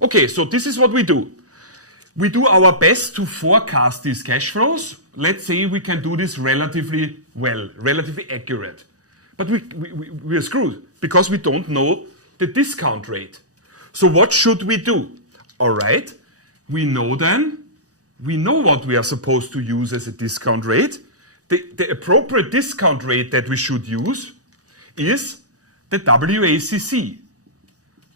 Okay, so this is what we do. We do our best to forecast these cash flows. Let's say we can do this relatively well, relatively accurate. But we are screwed because we don't know the discount rate. So what should we do? All right, we know what we are supposed to use as a discount rate. The appropriate discount rate that we should use is the WACC.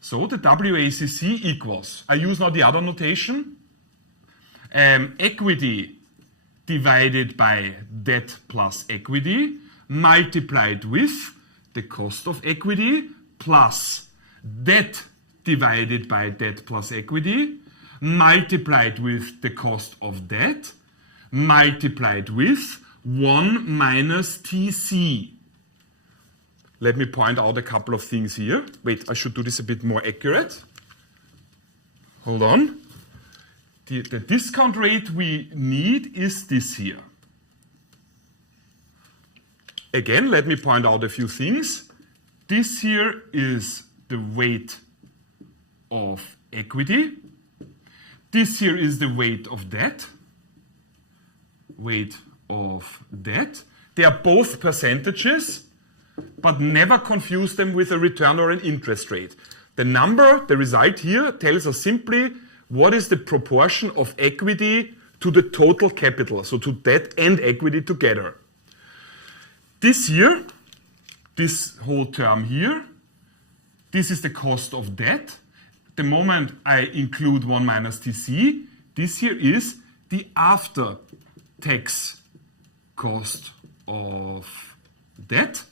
So the WACC equals, I use now the other notation, equity divided by debt plus equity multiplied with the cost of equity plus debt divided by debt plus equity multiplied with the cost of debt multiplied with 1 minus TC. Let me point out a couple of things here. Wait, I should do this a bit more accurate. Hold on. The discount rate we need is this here. Again, let me point out a few things. This here is the weight of equity. This here is the weight of debt. Weight of debt. They are both percentages, but never confuse them with a return or an interest rate. The number, the result here, tells us simply what is the proportion of equity to the total capital, so to debt and equity together. This here, this whole term here, this is the cost of debt. The moment I include 1 minus TC, this here is the after-tax cost of debt.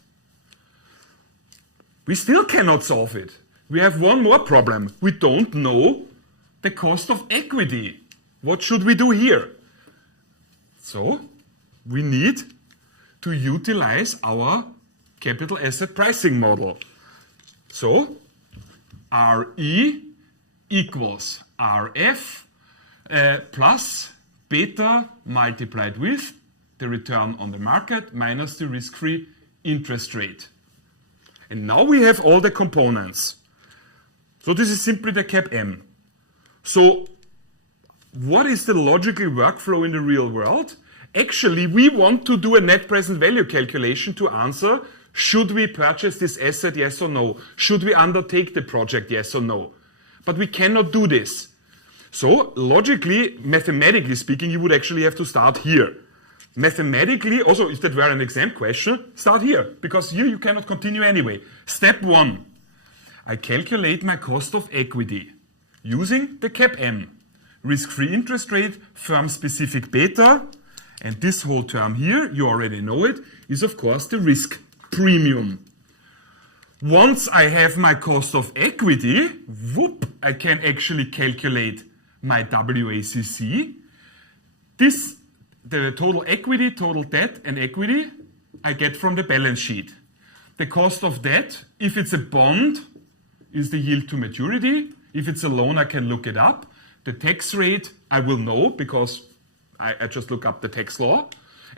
We still cannot solve it. We have one more problem. We don't know the cost of equity. What should we do here? So we need to utilize our capital asset pricing model. So RE equals RF plus beta multiplied with the return on the market minus the risk-free interest rate. And now we have all the components. So this is simply the CAPM. So what is the logical workflow in the real world? Actually, we want to do a net present value calculation to answer, should we purchase this asset, yes or no? Should we undertake the project, yes or no? But we cannot do this. So logically, mathematically speaking, you would actually have to start here. Mathematically, also if that were an exam question, start here, because here you cannot continue anyway. Step 1, I calculate my cost of equity using the CAPM, risk-free interest rate, firm-specific beta, and this whole term here, you already know it, is of course the risk premium. Once I have my cost of equity, whoop, I can actually calculate my WACC. This, the total equity, total debt and equity, I get from the balance sheet. The cost of debt, if it's a bond, is the yield to maturity. If it's a loan, I can look it up. The tax rate, I will know because I just look up the tax law.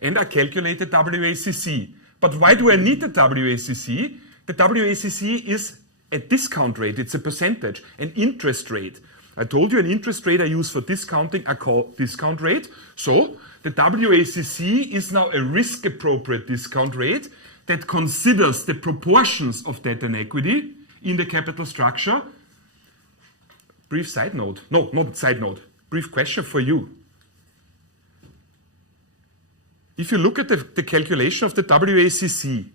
And I calculate the WACC. But why do I need the WACC? The WACC is a discount rate. It's a percentage, an interest rate. I told you an interest rate I use for discounting, I call discount rate. So the WACC is now a risk-appropriate discount rate that considers the proportions of debt and equity in the capital structure. Brief side note. No, not side note. Brief question for you. If you look at the calculation of the WACC,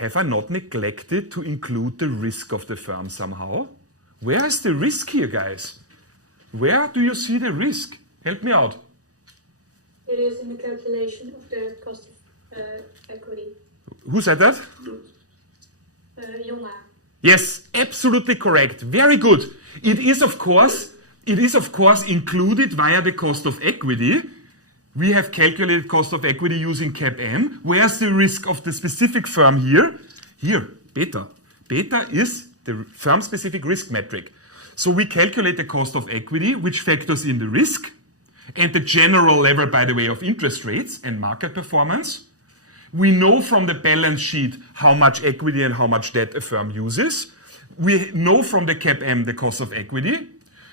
have I not neglected to include the risk of the firm somehow? Where is the risk here, guys? Where do you see the risk? Help me out. It is in the calculation of the cost of equity. Who said that? Jonga. Yes, absolutely correct. Very good. It is of course included via the cost of equity. we have calculated cost of equity using CAPM. Where's the risk of the specific firm here? Here, beta. Beta is the firm-specific risk metric. So we calculate the cost of equity, which factors in the risk, and the general level, by the way, of interest rates and market performance. We know from the balance sheet how much equity and how much debt a firm uses. We know from the CAPM the cost of equity.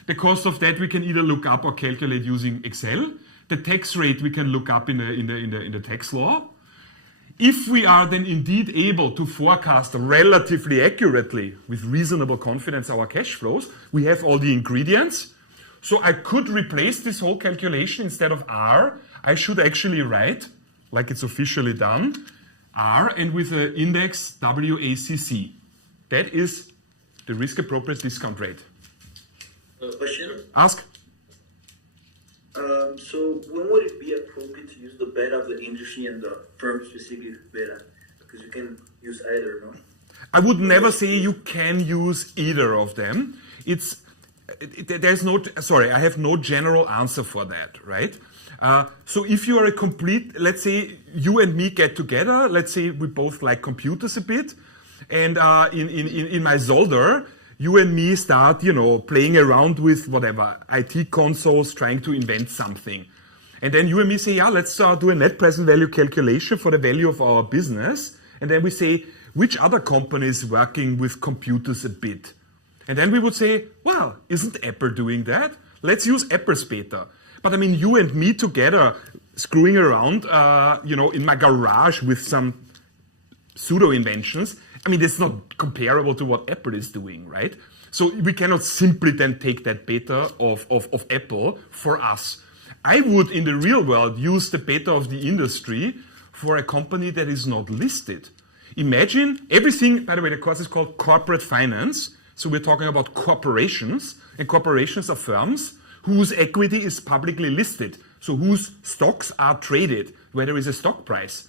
The cost of debt we can either look up or calculate using Excel. The tax rate we can look up in the tax law. If we are then indeed able to forecast relatively accurately with reasonable confidence our cash flows, we have all the ingredients. So I could replace this whole calculation. Instead of R, I should actually write, like it's officially done, R and with the index WACC. That is the risk-appropriate discount rate. Question? Ask. So when would it be appropriate to use the beta of the industry and the firm-specific beta? Because you can use either, no? I would never say you can use either of them. I have no general answer for that, right? So if you are a complete, let's say you and me get together, let's say we both like computers a bit, and in my Zolder, you and me start, playing around with whatever, IT consoles, trying to invent something. And then you and me say, yeah, let's do a net present value calculation for the value of our business. And then we say, which other company is working with computers a bit? And then we would say, well, isn't Apple doing that? Let's use Apple's beta. But I mean, you and me together screwing around, in my garage with some pseudo inventions. I mean, that's not comparable to what Apple is doing, right? So we cannot simply then take that beta of Apple for us. I would, in the real world, use the beta of the industry for a company that is not listed. Imagine everything, by the way, the course is called corporate finance. So we're talking about corporations, and corporations are firms whose equity is publicly listed, so whose stocks are traded, where there is a stock price.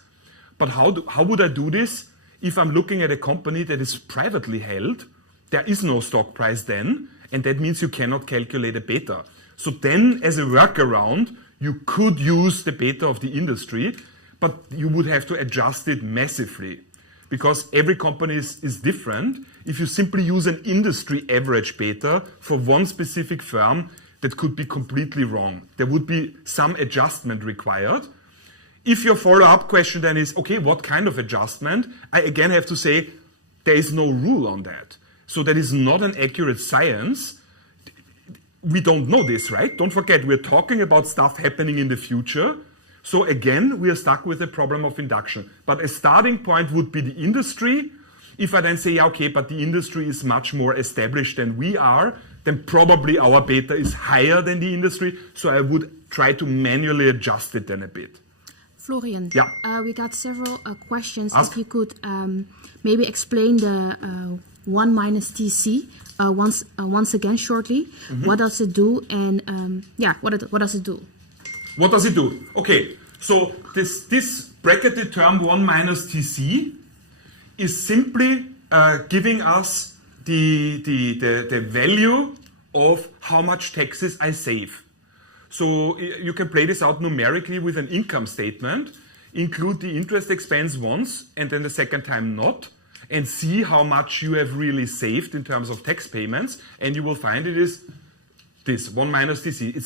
But how would I do this if I'm looking at a company that is privately held? There is no stock price then, and that means you cannot calculate a beta. So then, as a workaround, you could use the beta of the industry, but you would have to adjust it massively, because every company is different. If you simply use an industry average beta for one specific firm, that could be completely wrong. There would be some adjustment required. If your follow-up question then is, okay, what kind of adjustment? I again have to say, there is no rule on that. So that is not an accurate science. We don't know this, right? Don't forget, we're talking about stuff happening in the future. So again, we are stuck with the problem of induction. But a starting point would be the industry. If I then say, yeah, okay, but the industry is much more established than we are, then probably our beta is higher than the industry. So I would try to manually adjust it then a bit. Florian, yeah. We got several questions. Ask. If you could maybe explain the 1 minus TC once again shortly. Mm-hmm. What does it do? And what does it do? What does it do? Okay, so this bracketed term 1 minus TC is simply giving us the value of how much taxes I save. So you can play this out numerically with an income statement, include the interest expense once and then the second time not, and see how much you have really saved in terms of tax payments, and you will find it is this 1 minus TC.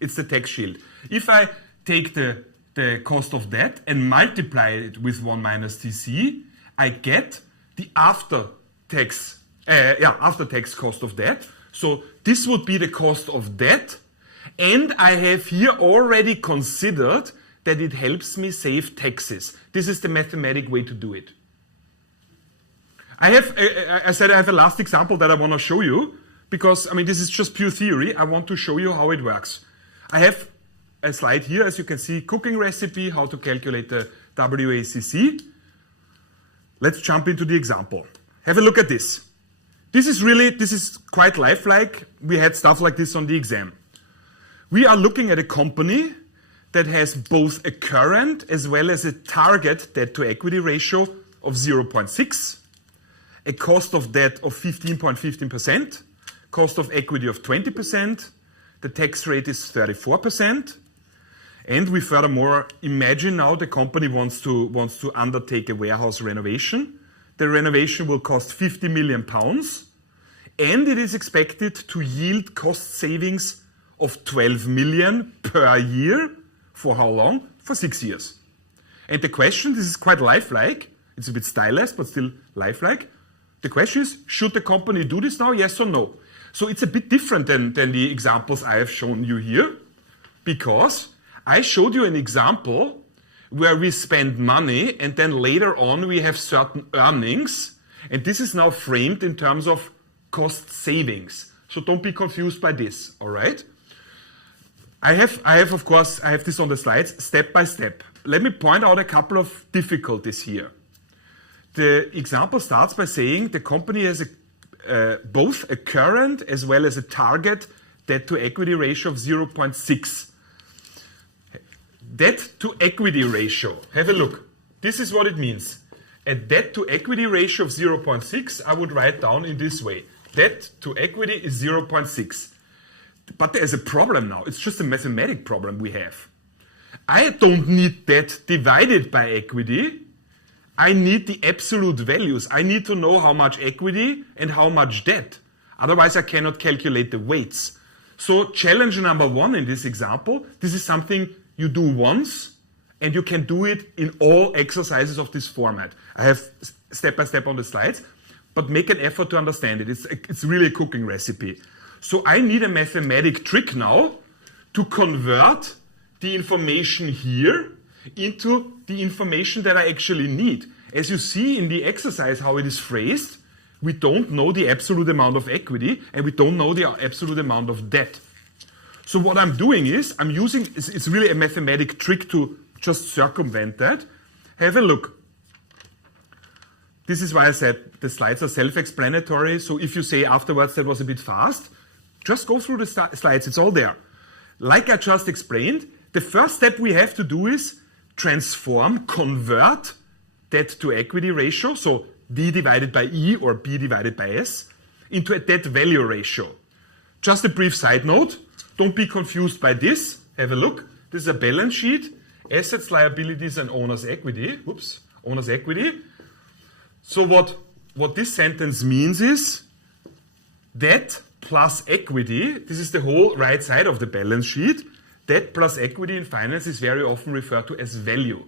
It's the tax shield. If I take the cost of debt and multiply it with 1 minus TC, I get the after tax cost of debt. So this would be the cost of debt, and I have here already considered that it helps me save taxes. This is the mathematic way to do it. I said I have a last example that I want to show you, because I mean this is just pure theory. I want to show you how it works. I have a slide here, as you can see, cooking recipe, how to calculate the WACC. Let's jump into the example. Have a look at this. This is quite lifelike. We had stuff like this on the exam. We are looking at a company that has both a current as well as a target debt to equity ratio of 0.6, a cost of debt of 15.15%, cost of equity of 20%, the tax rate is 34%, And we furthermore imagine now the company wants to undertake a warehouse renovation. The renovation will cost £50 million, and it is expected to yield cost savings of 12 million per year. For how long? For 6 years. And the question, this is quite lifelike, it's a bit stylized, but still lifelike. The question is, should the company do this now, yes or no? So it's a bit different than the examples I have shown you here, because I showed you an example where we spend money and then later on we have certain earnings, and this is now framed in terms of cost savings. So don't be confused by this, all right? I have of course, I have this on the slides, step by step. Let me point out a couple of difficulties here. The example starts by saying the company has both a current as well as a target debt to equity ratio of 0.6. Debt to equity ratio, have a look. This is what it means. A debt to equity ratio of 0.6, I would write down in this way. Debt to equity is 0.6. But there's a problem now. It's just a mathematic problem we have. I don't need debt divided by equity. I need the absolute values. I need to know how much equity and how much debt. Otherwise, I cannot calculate the weights. So challenge number one in this example, this is something you do once, and you can do it in all exercises of this format. I have step by step on the slides, but make an effort to understand it. It's really a cooking recipe. So I need a mathematic trick now to convert the information here into the information that I actually need. As you see in the exercise how it is phrased, we don't know the absolute amount of equity and we don't know the absolute amount of debt. So what I'm doing is, I'm using, it's really a mathematic trick to just circumvent that. Have a look. This is why I said the slides are self-explanatory. So if you say afterwards that was a bit fast, just go through the slides, it's all there. Like I just explained, the first step we have to do is transform, convert debt to equity ratio, so D divided by E or B divided by S, into a debt value ratio. Just a brief side note, don't be confused by this. Have a look. This is a balance sheet, assets, liabilities, and owner's equity. Oops, owner's equity. So what this sentence means is debt plus equity, this is the whole right side of the balance sheet. Debt plus equity in finance is very often referred to as value.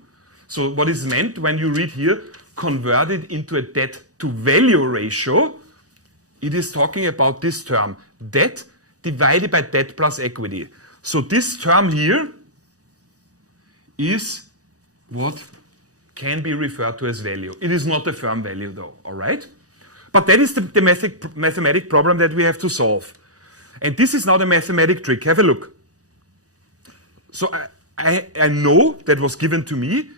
So what is meant when you read here, converted into a debt to value ratio, it is talking about this term, debt divided by debt plus equity. So this term here is what can be referred to as value. It is not a firm value though, all right? But that is the mathematic problem that we have to solve. And this is now the mathematic trick. Have a look. So I know that was given to me,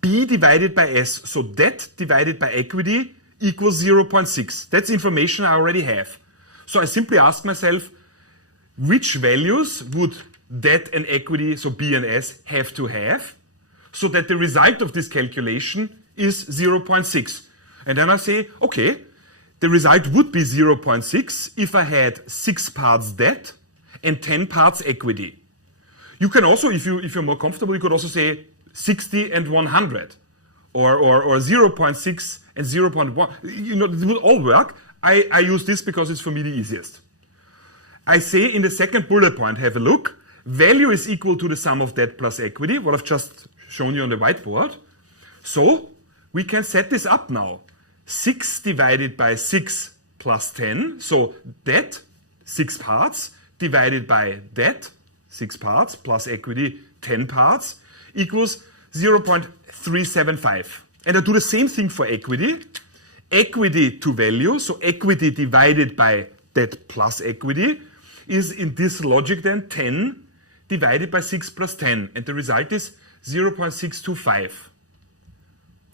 B divided by S, so debt divided by equity equals 0.6. That's information I already have. So I simply ask myself, which values would debt and equity, so B and S, have to have, so that the result of this calculation is 0.6. And then I say, okay, the result would be 0.6 if I had 6 parts debt and 10 parts equity. You can also, if you're more comfortable, you could also say 60 and 100, or 0.6 and 0.1. You know, it will all work. I use this because it's for me the easiest. I say in the second bullet point, have a look, value is equal to the sum of debt plus equity, what I've just shown you on the whiteboard. So we can set this up now. 6 divided by 6 plus 10, so debt, 6 parts, divided by debt, 6 parts, plus equity, 10 parts, equals 0.375. And I do the same thing for equity. Equity to value, so equity divided by debt plus equity, is in this logic then 10 divided by 6 plus 10. And the result is 0.625.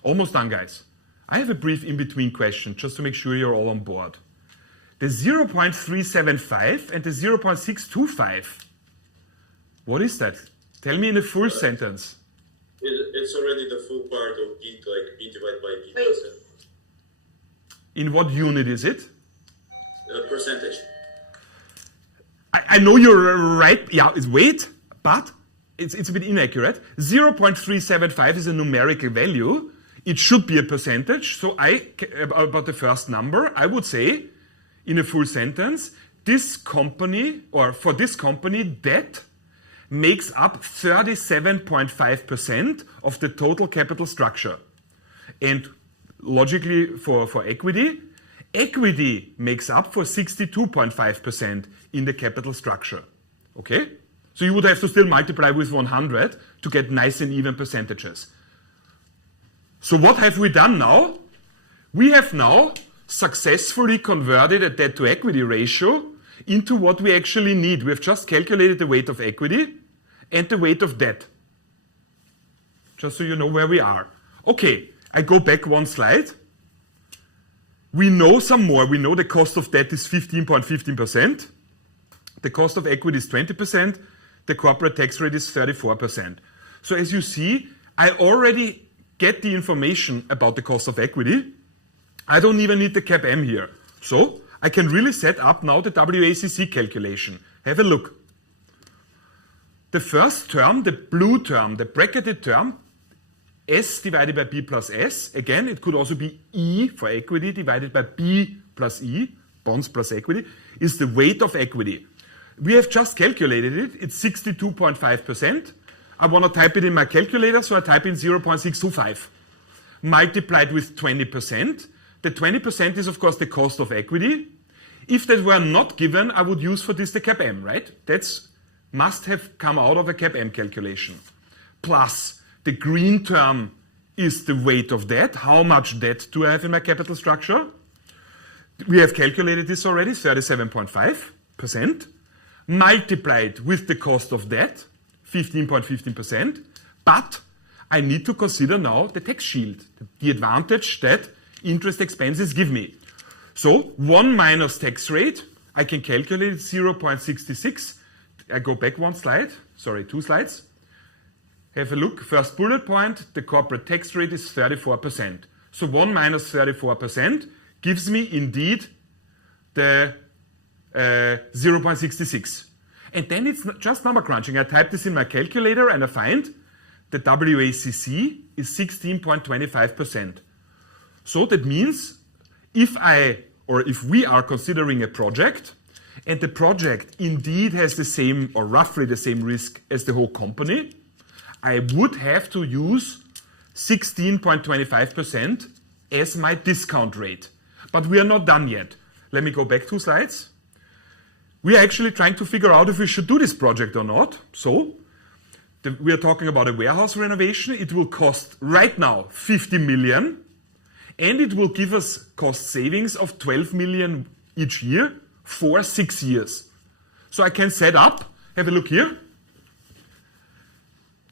Almost done, guys. I have a brief in-between question, just to make sure you're all on board. The 0.375 and the 0.625, what is that? Tell me in a full sentence. It's already the full part of B, like B divided by B plus F. In what unit is it? Percentage. I know you're right, yeah, it's weight, but it's a bit inaccurate. 0.375 is a numerical value. It should be a percentage. So about the first number, I would say, in a full sentence, this company, or for this company, debt makes up 37.5% of the total capital structure. And logically for equity, equity makes up for 62.5% in the capital structure. Okay? So you would have to still multiply with 100 to get nice and even percentages. So what have we done now? We have now successfully converted a debt to equity ratio into what we actually need. We have just calculated the weight of equity and the weight of debt. Just so you know where we are. Okay, I go back one slide. We know some more. We know the cost of debt is 15.15%. The cost of equity is 20%. The corporate tax rate is 34%. So as you see, I already get the information about the cost of equity. I don't even need the CAPM here. So I can really set up now the WACC calculation. Have a look. The first term, the blue term, the bracketed term, S divided by B plus S. Again, it could also be E for equity divided by B plus E, bonds plus equity, is the weight of equity. We have just calculated it. It's 62.5%. I want to type it in my calculator, so I type in 0.625. Multiplied with 20%. The 20% is, of course, the cost of equity. If that were not given, I would use for this the CAPM, right? That's must have come out of a CAPM calculation. Plus, the green term is the weight of debt. How much debt do I have in my capital structure? We have calculated this already, 37.5%, multiplied with the cost of debt, 15.15%, but I need to consider now the tax shield, the advantage that interest expenses give me. So 1 minus tax rate, I can calculate 0.66. I go back one slide, sorry, 2 slides. Have a look, first bullet point, the corporate tax rate is 34%. So 1 minus 34% gives me indeed the 0.66. And then it's just number crunching. I type this in my calculator and I find the WACC is 16.25%. So that means if we are considering a project and the project indeed has the same or roughly the same risk as the whole company, I would have to use 16.25% as my discount rate. But we are not done yet. Let me go back 2 slides. We are actually trying to figure out if we should do this project or not. So we are talking about a warehouse renovation. It will cost right now 50 million. And it will give us cost savings of 12 million each year for 6 years. So I can set up, have a look here.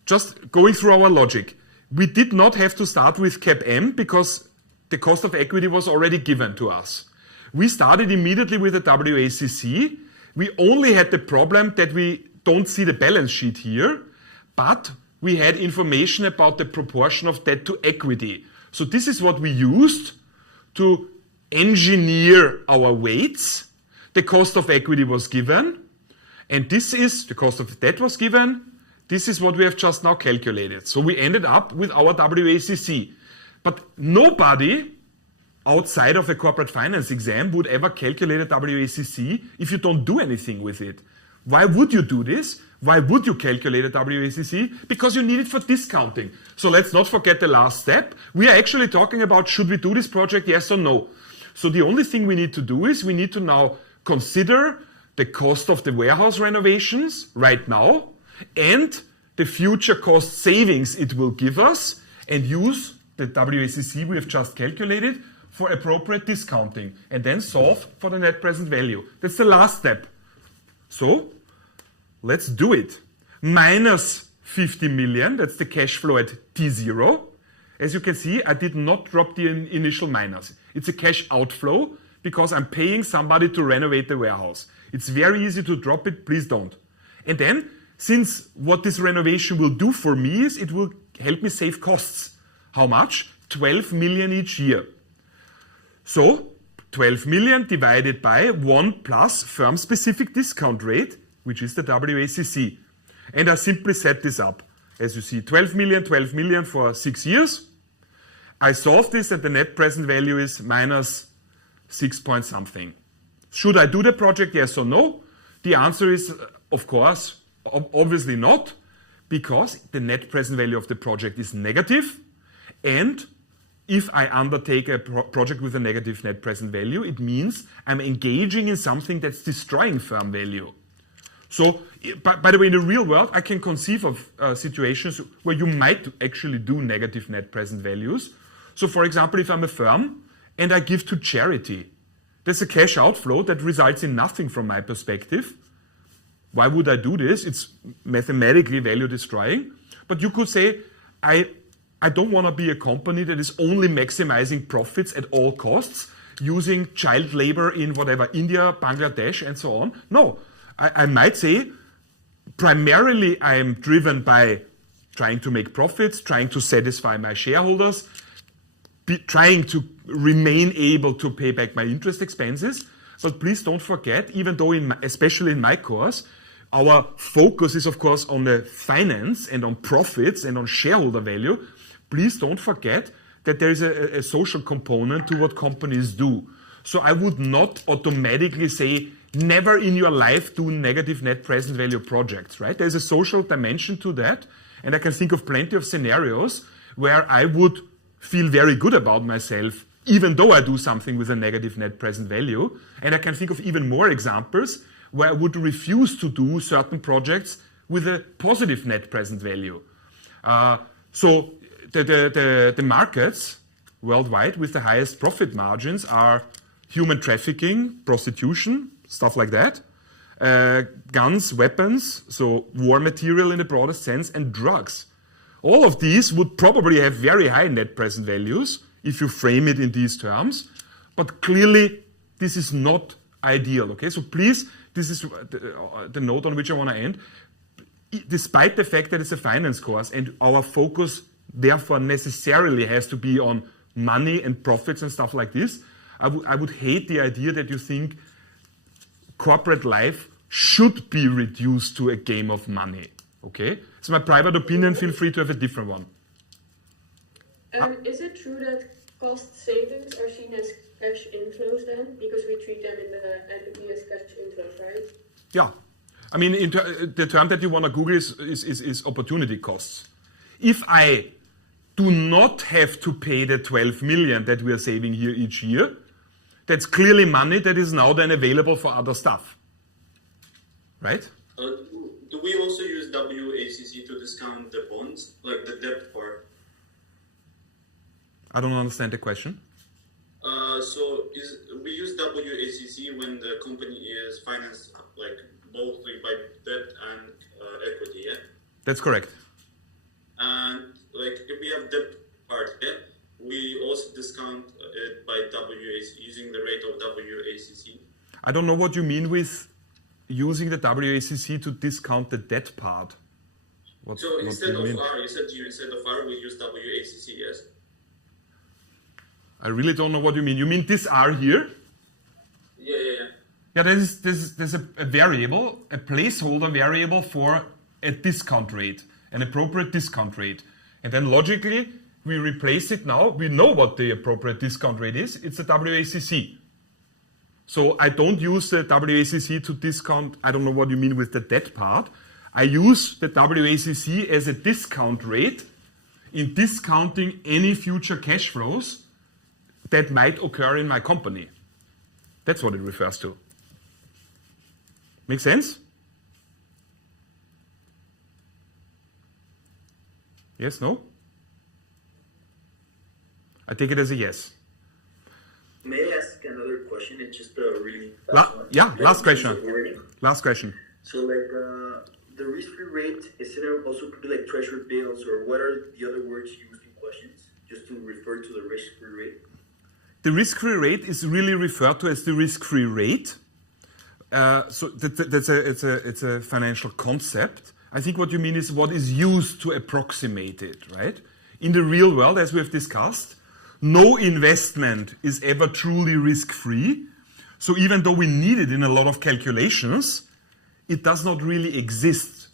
Just going through our logic. We did not have to start with CAPM because the cost of equity was already given to us. We started immediately with the WACC. We only had the problem that we don't see the balance sheet here, but we had information about the proportion of debt to equity. So this is what we used to engineer our weights. The cost of equity was given, and this is the cost of debt was given. This is what we have just now calculated. So we ended up with our WACC. But nobody outside of a corporate finance exam would ever calculate a WACC if you don't do anything with it. Why would you do this? Why would you calculate a WACC? Because you need it for discounting. So let's not forget the last step. We are actually talking about should we do this project, yes or no. So the only thing we need to do is we need to now consider the cost of the warehouse renovations right now and the future cost savings it will give us and use the WACC we have just calculated for appropriate discounting and then solve for the net present value. That's the last step. So let's do it. Minus 50 million, that's the cash flow at T0. As you can see, I did not drop the initial minus. It's a cash outflow because I'm paying somebody to renovate the warehouse. It's very easy to drop it, please don't. And then, since what this renovation will do for me is it will help me save costs. How much? 12 million each year. So 12 million divided by 1 plus firm-specific discount rate, which is the WACC. And I simply set this up. As you see, 12 million for 6 years. I solve this and the net present value is minus 6 point something. Should I do the project, yes or no? The answer is, of course, obviously not, because the net present value of the project is negative, and if I undertake a project with a negative net present value, it means I'm engaging in something that's destroying firm value. So, by the way, in the real world, I can conceive of situations where you might actually do negative net present values. So, for example, if I'm a firm and I give to charity, there's a cash outflow that results in nothing from my perspective. Why would I do this? It's mathematically value destroying. But you could say, I don't want to be a company that is only maximizing profits at all costs, using child labor in whatever, India, Bangladesh, and so on. No, I might say, primarily I'm driven by trying to make profits, trying to satisfy my shareholders, trying to remain able to pay back my interest expenses. But please don't forget, even though, especially in my course, our focus is, of course, on the finance and on profits and on shareholder value, please don't forget that there is a social component to what companies do. So I would not automatically say, never in your life do negative net present value projects, right? There's a social dimension to that, and I can think of plenty of scenarios where I would feel very good about myself, even though I do something with a negative net present value. And I can think of even more examples where I would refuse to do certain projects with a positive net present value. So the markets worldwide with the highest profit margins are human trafficking, prostitution, stuff like that, guns, weapons, so war material in the broadest sense, and drugs. All of these would probably have very high net present values if you frame it in these terms, but clearly this is not ideal, okay? So please, this is the note on which I want to end. Despite the fact that it's a finance course and our focus therefore necessarily has to be on money and profits and stuff like this, I would hate the idea that you think corporate life should be reduced to a game of money, okay? It's my private opinion, feel free to have a different one. Is it true that cost savings are seen as cash inflows then? Because we treat them in the equity as cash inflows, right? Yeah. I mean, the term that you want to Google is opportunity costs. If I do not have to pay the 12 million that we are saving here each year, that's clearly money that is now then available for other stuff. Right? Do we also use WACC to discount the bonds, like the debt part? I don't understand the question. We use WACC when the company is financed like both by debt and equity, yeah? That's correct. And like if we have debt part, yeah, we also discount it by WACC, using the rate of WACC. I don't know what you mean with using the WACC to discount the debt part. So instead of R, instead of R, we use WACC, yes? I really don't know what you mean. You mean this R here? Yeah. Yeah, there's a variable, a placeholder variable for a discount rate, an appropriate discount rate. And then logically, we replace it now. We know what the appropriate discount rate is. It's a WACC. So I don't use the WACC to discount, I don't know what you mean with the debt part. I use the WACC as a discount rate in discounting any future cash flows that might occur in my company. That's what it refers to. Make sense? Yes, no? I take it as a yes. May I ask another question? It's just a really fast one. Yeah, last question. Last question. So like the risk-free rate, is it also could be like treasury bills, or what are the other words used in questions just to refer to the risk-free rate? The risk-free rate is really referred to as the risk-free rate. So it's a financial concept. I think what you mean is what is used to approximate it, right? In the real world, as we have discussed, no investment is ever truly risk-free. So even though we need it in a lot of calculations, it does not really exist.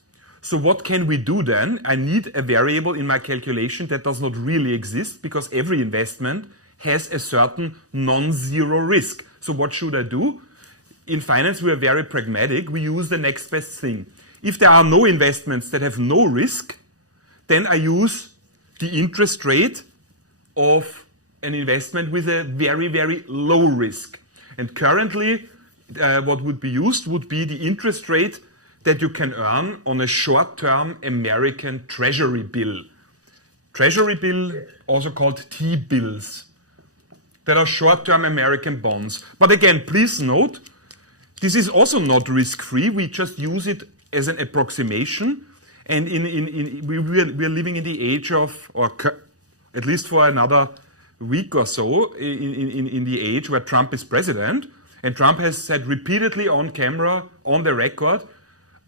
So what can we do then? I need a variable in my calculation that does not really exist because every investment has a certain non-zero risk. So what should I do? In finance, we are very pragmatic. We use the next best thing. If there are no investments that have no risk, then I use the interest rate of an investment with a very, very low risk. And currently, what would be used would be the interest rate that you can earn on a short-term American treasury bill. Treasury bill, also called T-bills, that are short-term American bonds. But again, please note, this is also not risk-free. We just use it as an approximation. And we are living in the age of, or at least for another week or so, in the age where Trump is president. And Trump has said repeatedly on camera, on the record,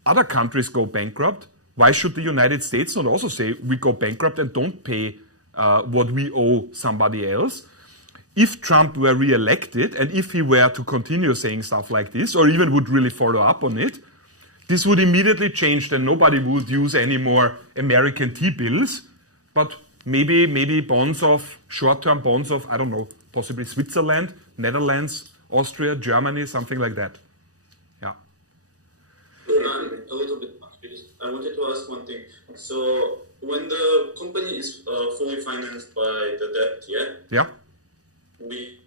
other countries go bankrupt. Why should the United States not also say we go bankrupt and don't pay what we owe somebody else? If Trump were re-elected and if he were to continue saying stuff like this, or even would really follow up on it, this would immediately change. Then nobody would use any more American T-bills, but maybe bonds of, short-term bonds of, I don't know, possibly Switzerland, Netherlands, Austria, Germany, something like that. Yeah. A little bit confused. I wanted to ask one thing. So when the company is fully financed by the debt, yeah, we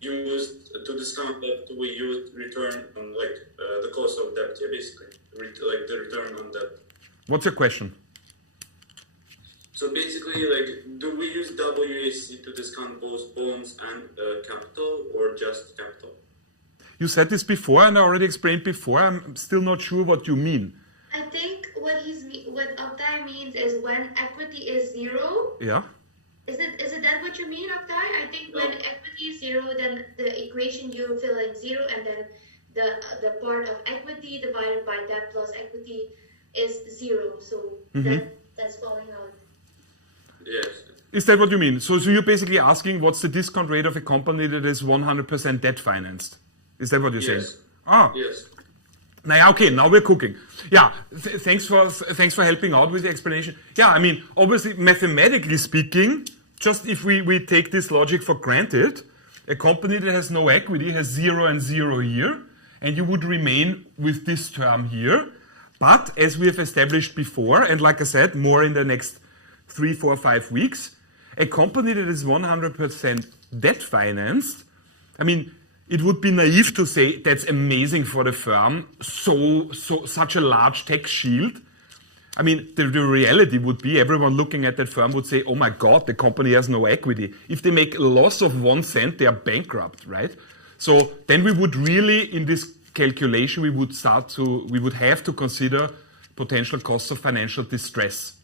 use to discount that we use return on the cost of debt, basically like the return on debt. What's your question? So basically, do we use WACC to discount both bonds and capital, or just capital? You said this before, and I already explained before. I'm still not sure what you mean. I think what Oktay means is when equity is zero. Yeah. Is it that what you mean, Oktay? I think when equity is zero, then the equation you fill in zero, and then the part of equity divided by debt plus equity is zero. So that's falling out. Yes. Is that what you mean? So you're basically asking what's the discount rate of a company that is 100% debt financed? Is that what you're saying? Ah. Yes. Now, okay, now we're cooking. Yeah, thanks for helping out with the explanation. Yeah, I mean, obviously, mathematically speaking, just if we take this logic for granted, a company that has no equity has 0 and 0 here, and you would remain with this term here. But as we have established before, and like I said, more in the next 3, 4, 5 weeks, a company that is 100% debt financed, I mean, it would be naive to say that's amazing for the firm, such a large tax shield. I mean, the reality would be everyone looking at that firm would say, oh my God, the company has no equity. If they make a loss of 1 cent, they are bankrupt, right? So then we would really, in this calculation, we would have to consider potential costs of financial distress.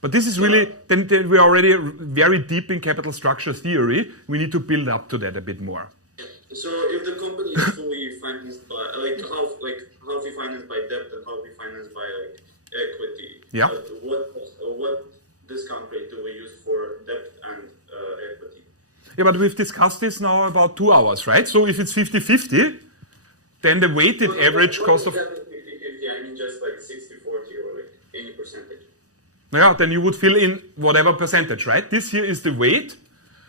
But this is really, then we're already very deep in capital structure theory. We need to build up to that a bit more. So if the company is fully financed by half financed by debt and half financed by equity, yeah. What discount rate do we use for debt and equity? Yeah, but we've discussed this now about 2 hours, right? So if it's 50-50, then the weighted average cost of... 50-50, I mean just 60-40 or any percentage. Yeah, then you would fill in whatever percentage, right? This here is the weight.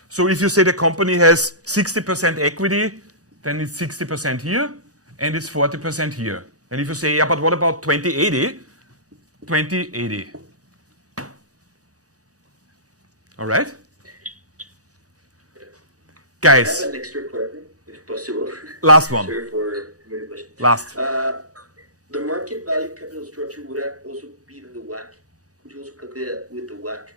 So if you say the company has 60% equity, then it's 60% here, and it's 40% here. And if you say, yeah, but what about 20-80? 20-80. All right? Guys. I have an extra question, if possible. Last one. Sorry for many questions. Last. The market value capital structure would also be in the WACC. Would you also calculate that with the WACC?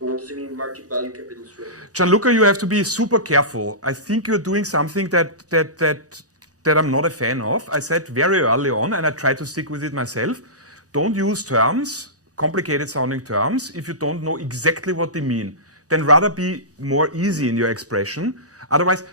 What does it mean, market value capital structure? Gianluca, you have to be super careful. I think you're doing something that I'm not a fan of. I said very early on, and I try to stick with it myself, don't use terms, complicated sounding terms, if you don't know exactly what they mean. Then rather be more easy in your expression. Otherwise,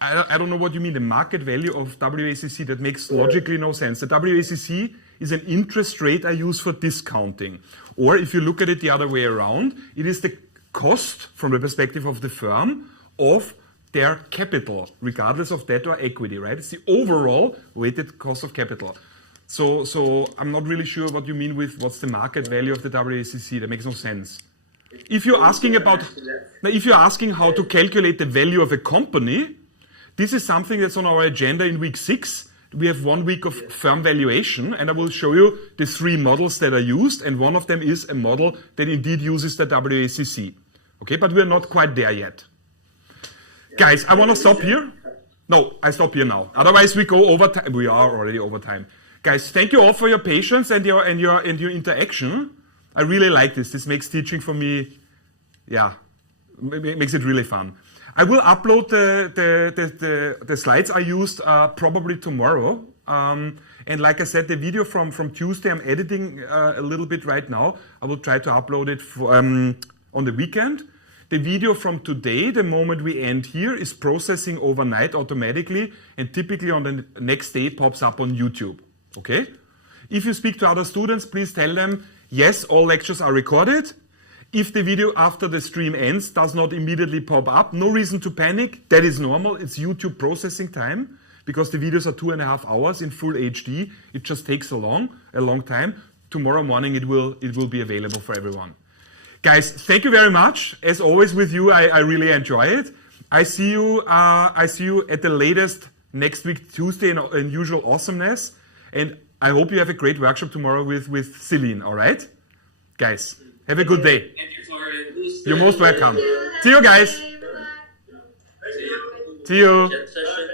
I don't know what you mean, the market value of WACC, that makes logically no sense. The WACC is an interest rate I use for discounting. Or if you look at it the other way around, it is the cost from the perspective of the firm of their capital, regardless of debt or equity, right? It's the overall weighted cost of capital. So I'm not really sure what you mean with what's the market value of the WACC. That makes no sense. If you're asking how to calculate the value of a company, this is something that's on our agenda in week 6. We have 1 week of firm valuation, and I will show you the 3 models that are used, and one of them is a model that indeed uses the WACC. Okay, but we're not quite there yet. Guys, I want to stop here. No, I stop here now. Otherwise, we go over time. We are already over time. Guys, thank you all for your patience and your interaction. I really like this. This makes teaching for me, makes it really fun. I will upload the slides I used probably tomorrow. And like I said, the video from Tuesday, I'm editing a little bit right now. I will try to upload it on the weekend. The video from today, the moment we end here, is processing overnight automatically, and typically on the next day pops up on YouTube. Okay? If you speak to other students, please tell them, yes, all lectures are recorded. If the video after the stream ends does not immediately pop up, no reason to panic. That is normal. It's YouTube processing time, because the videos are 2.5 hours in full HD. It just takes a long time. Tomorrow morning it will be available for everyone. Guys, thank you very much. As always with you, I really enjoy it. I see you at the latest next week, Tuesday, in usual awesomeness. And I hope you have a great workshop tomorrow with Celine, all right? Guys, have a good day. Thank you, Florian. You're most welcome. See you, guys. See you. Chat session.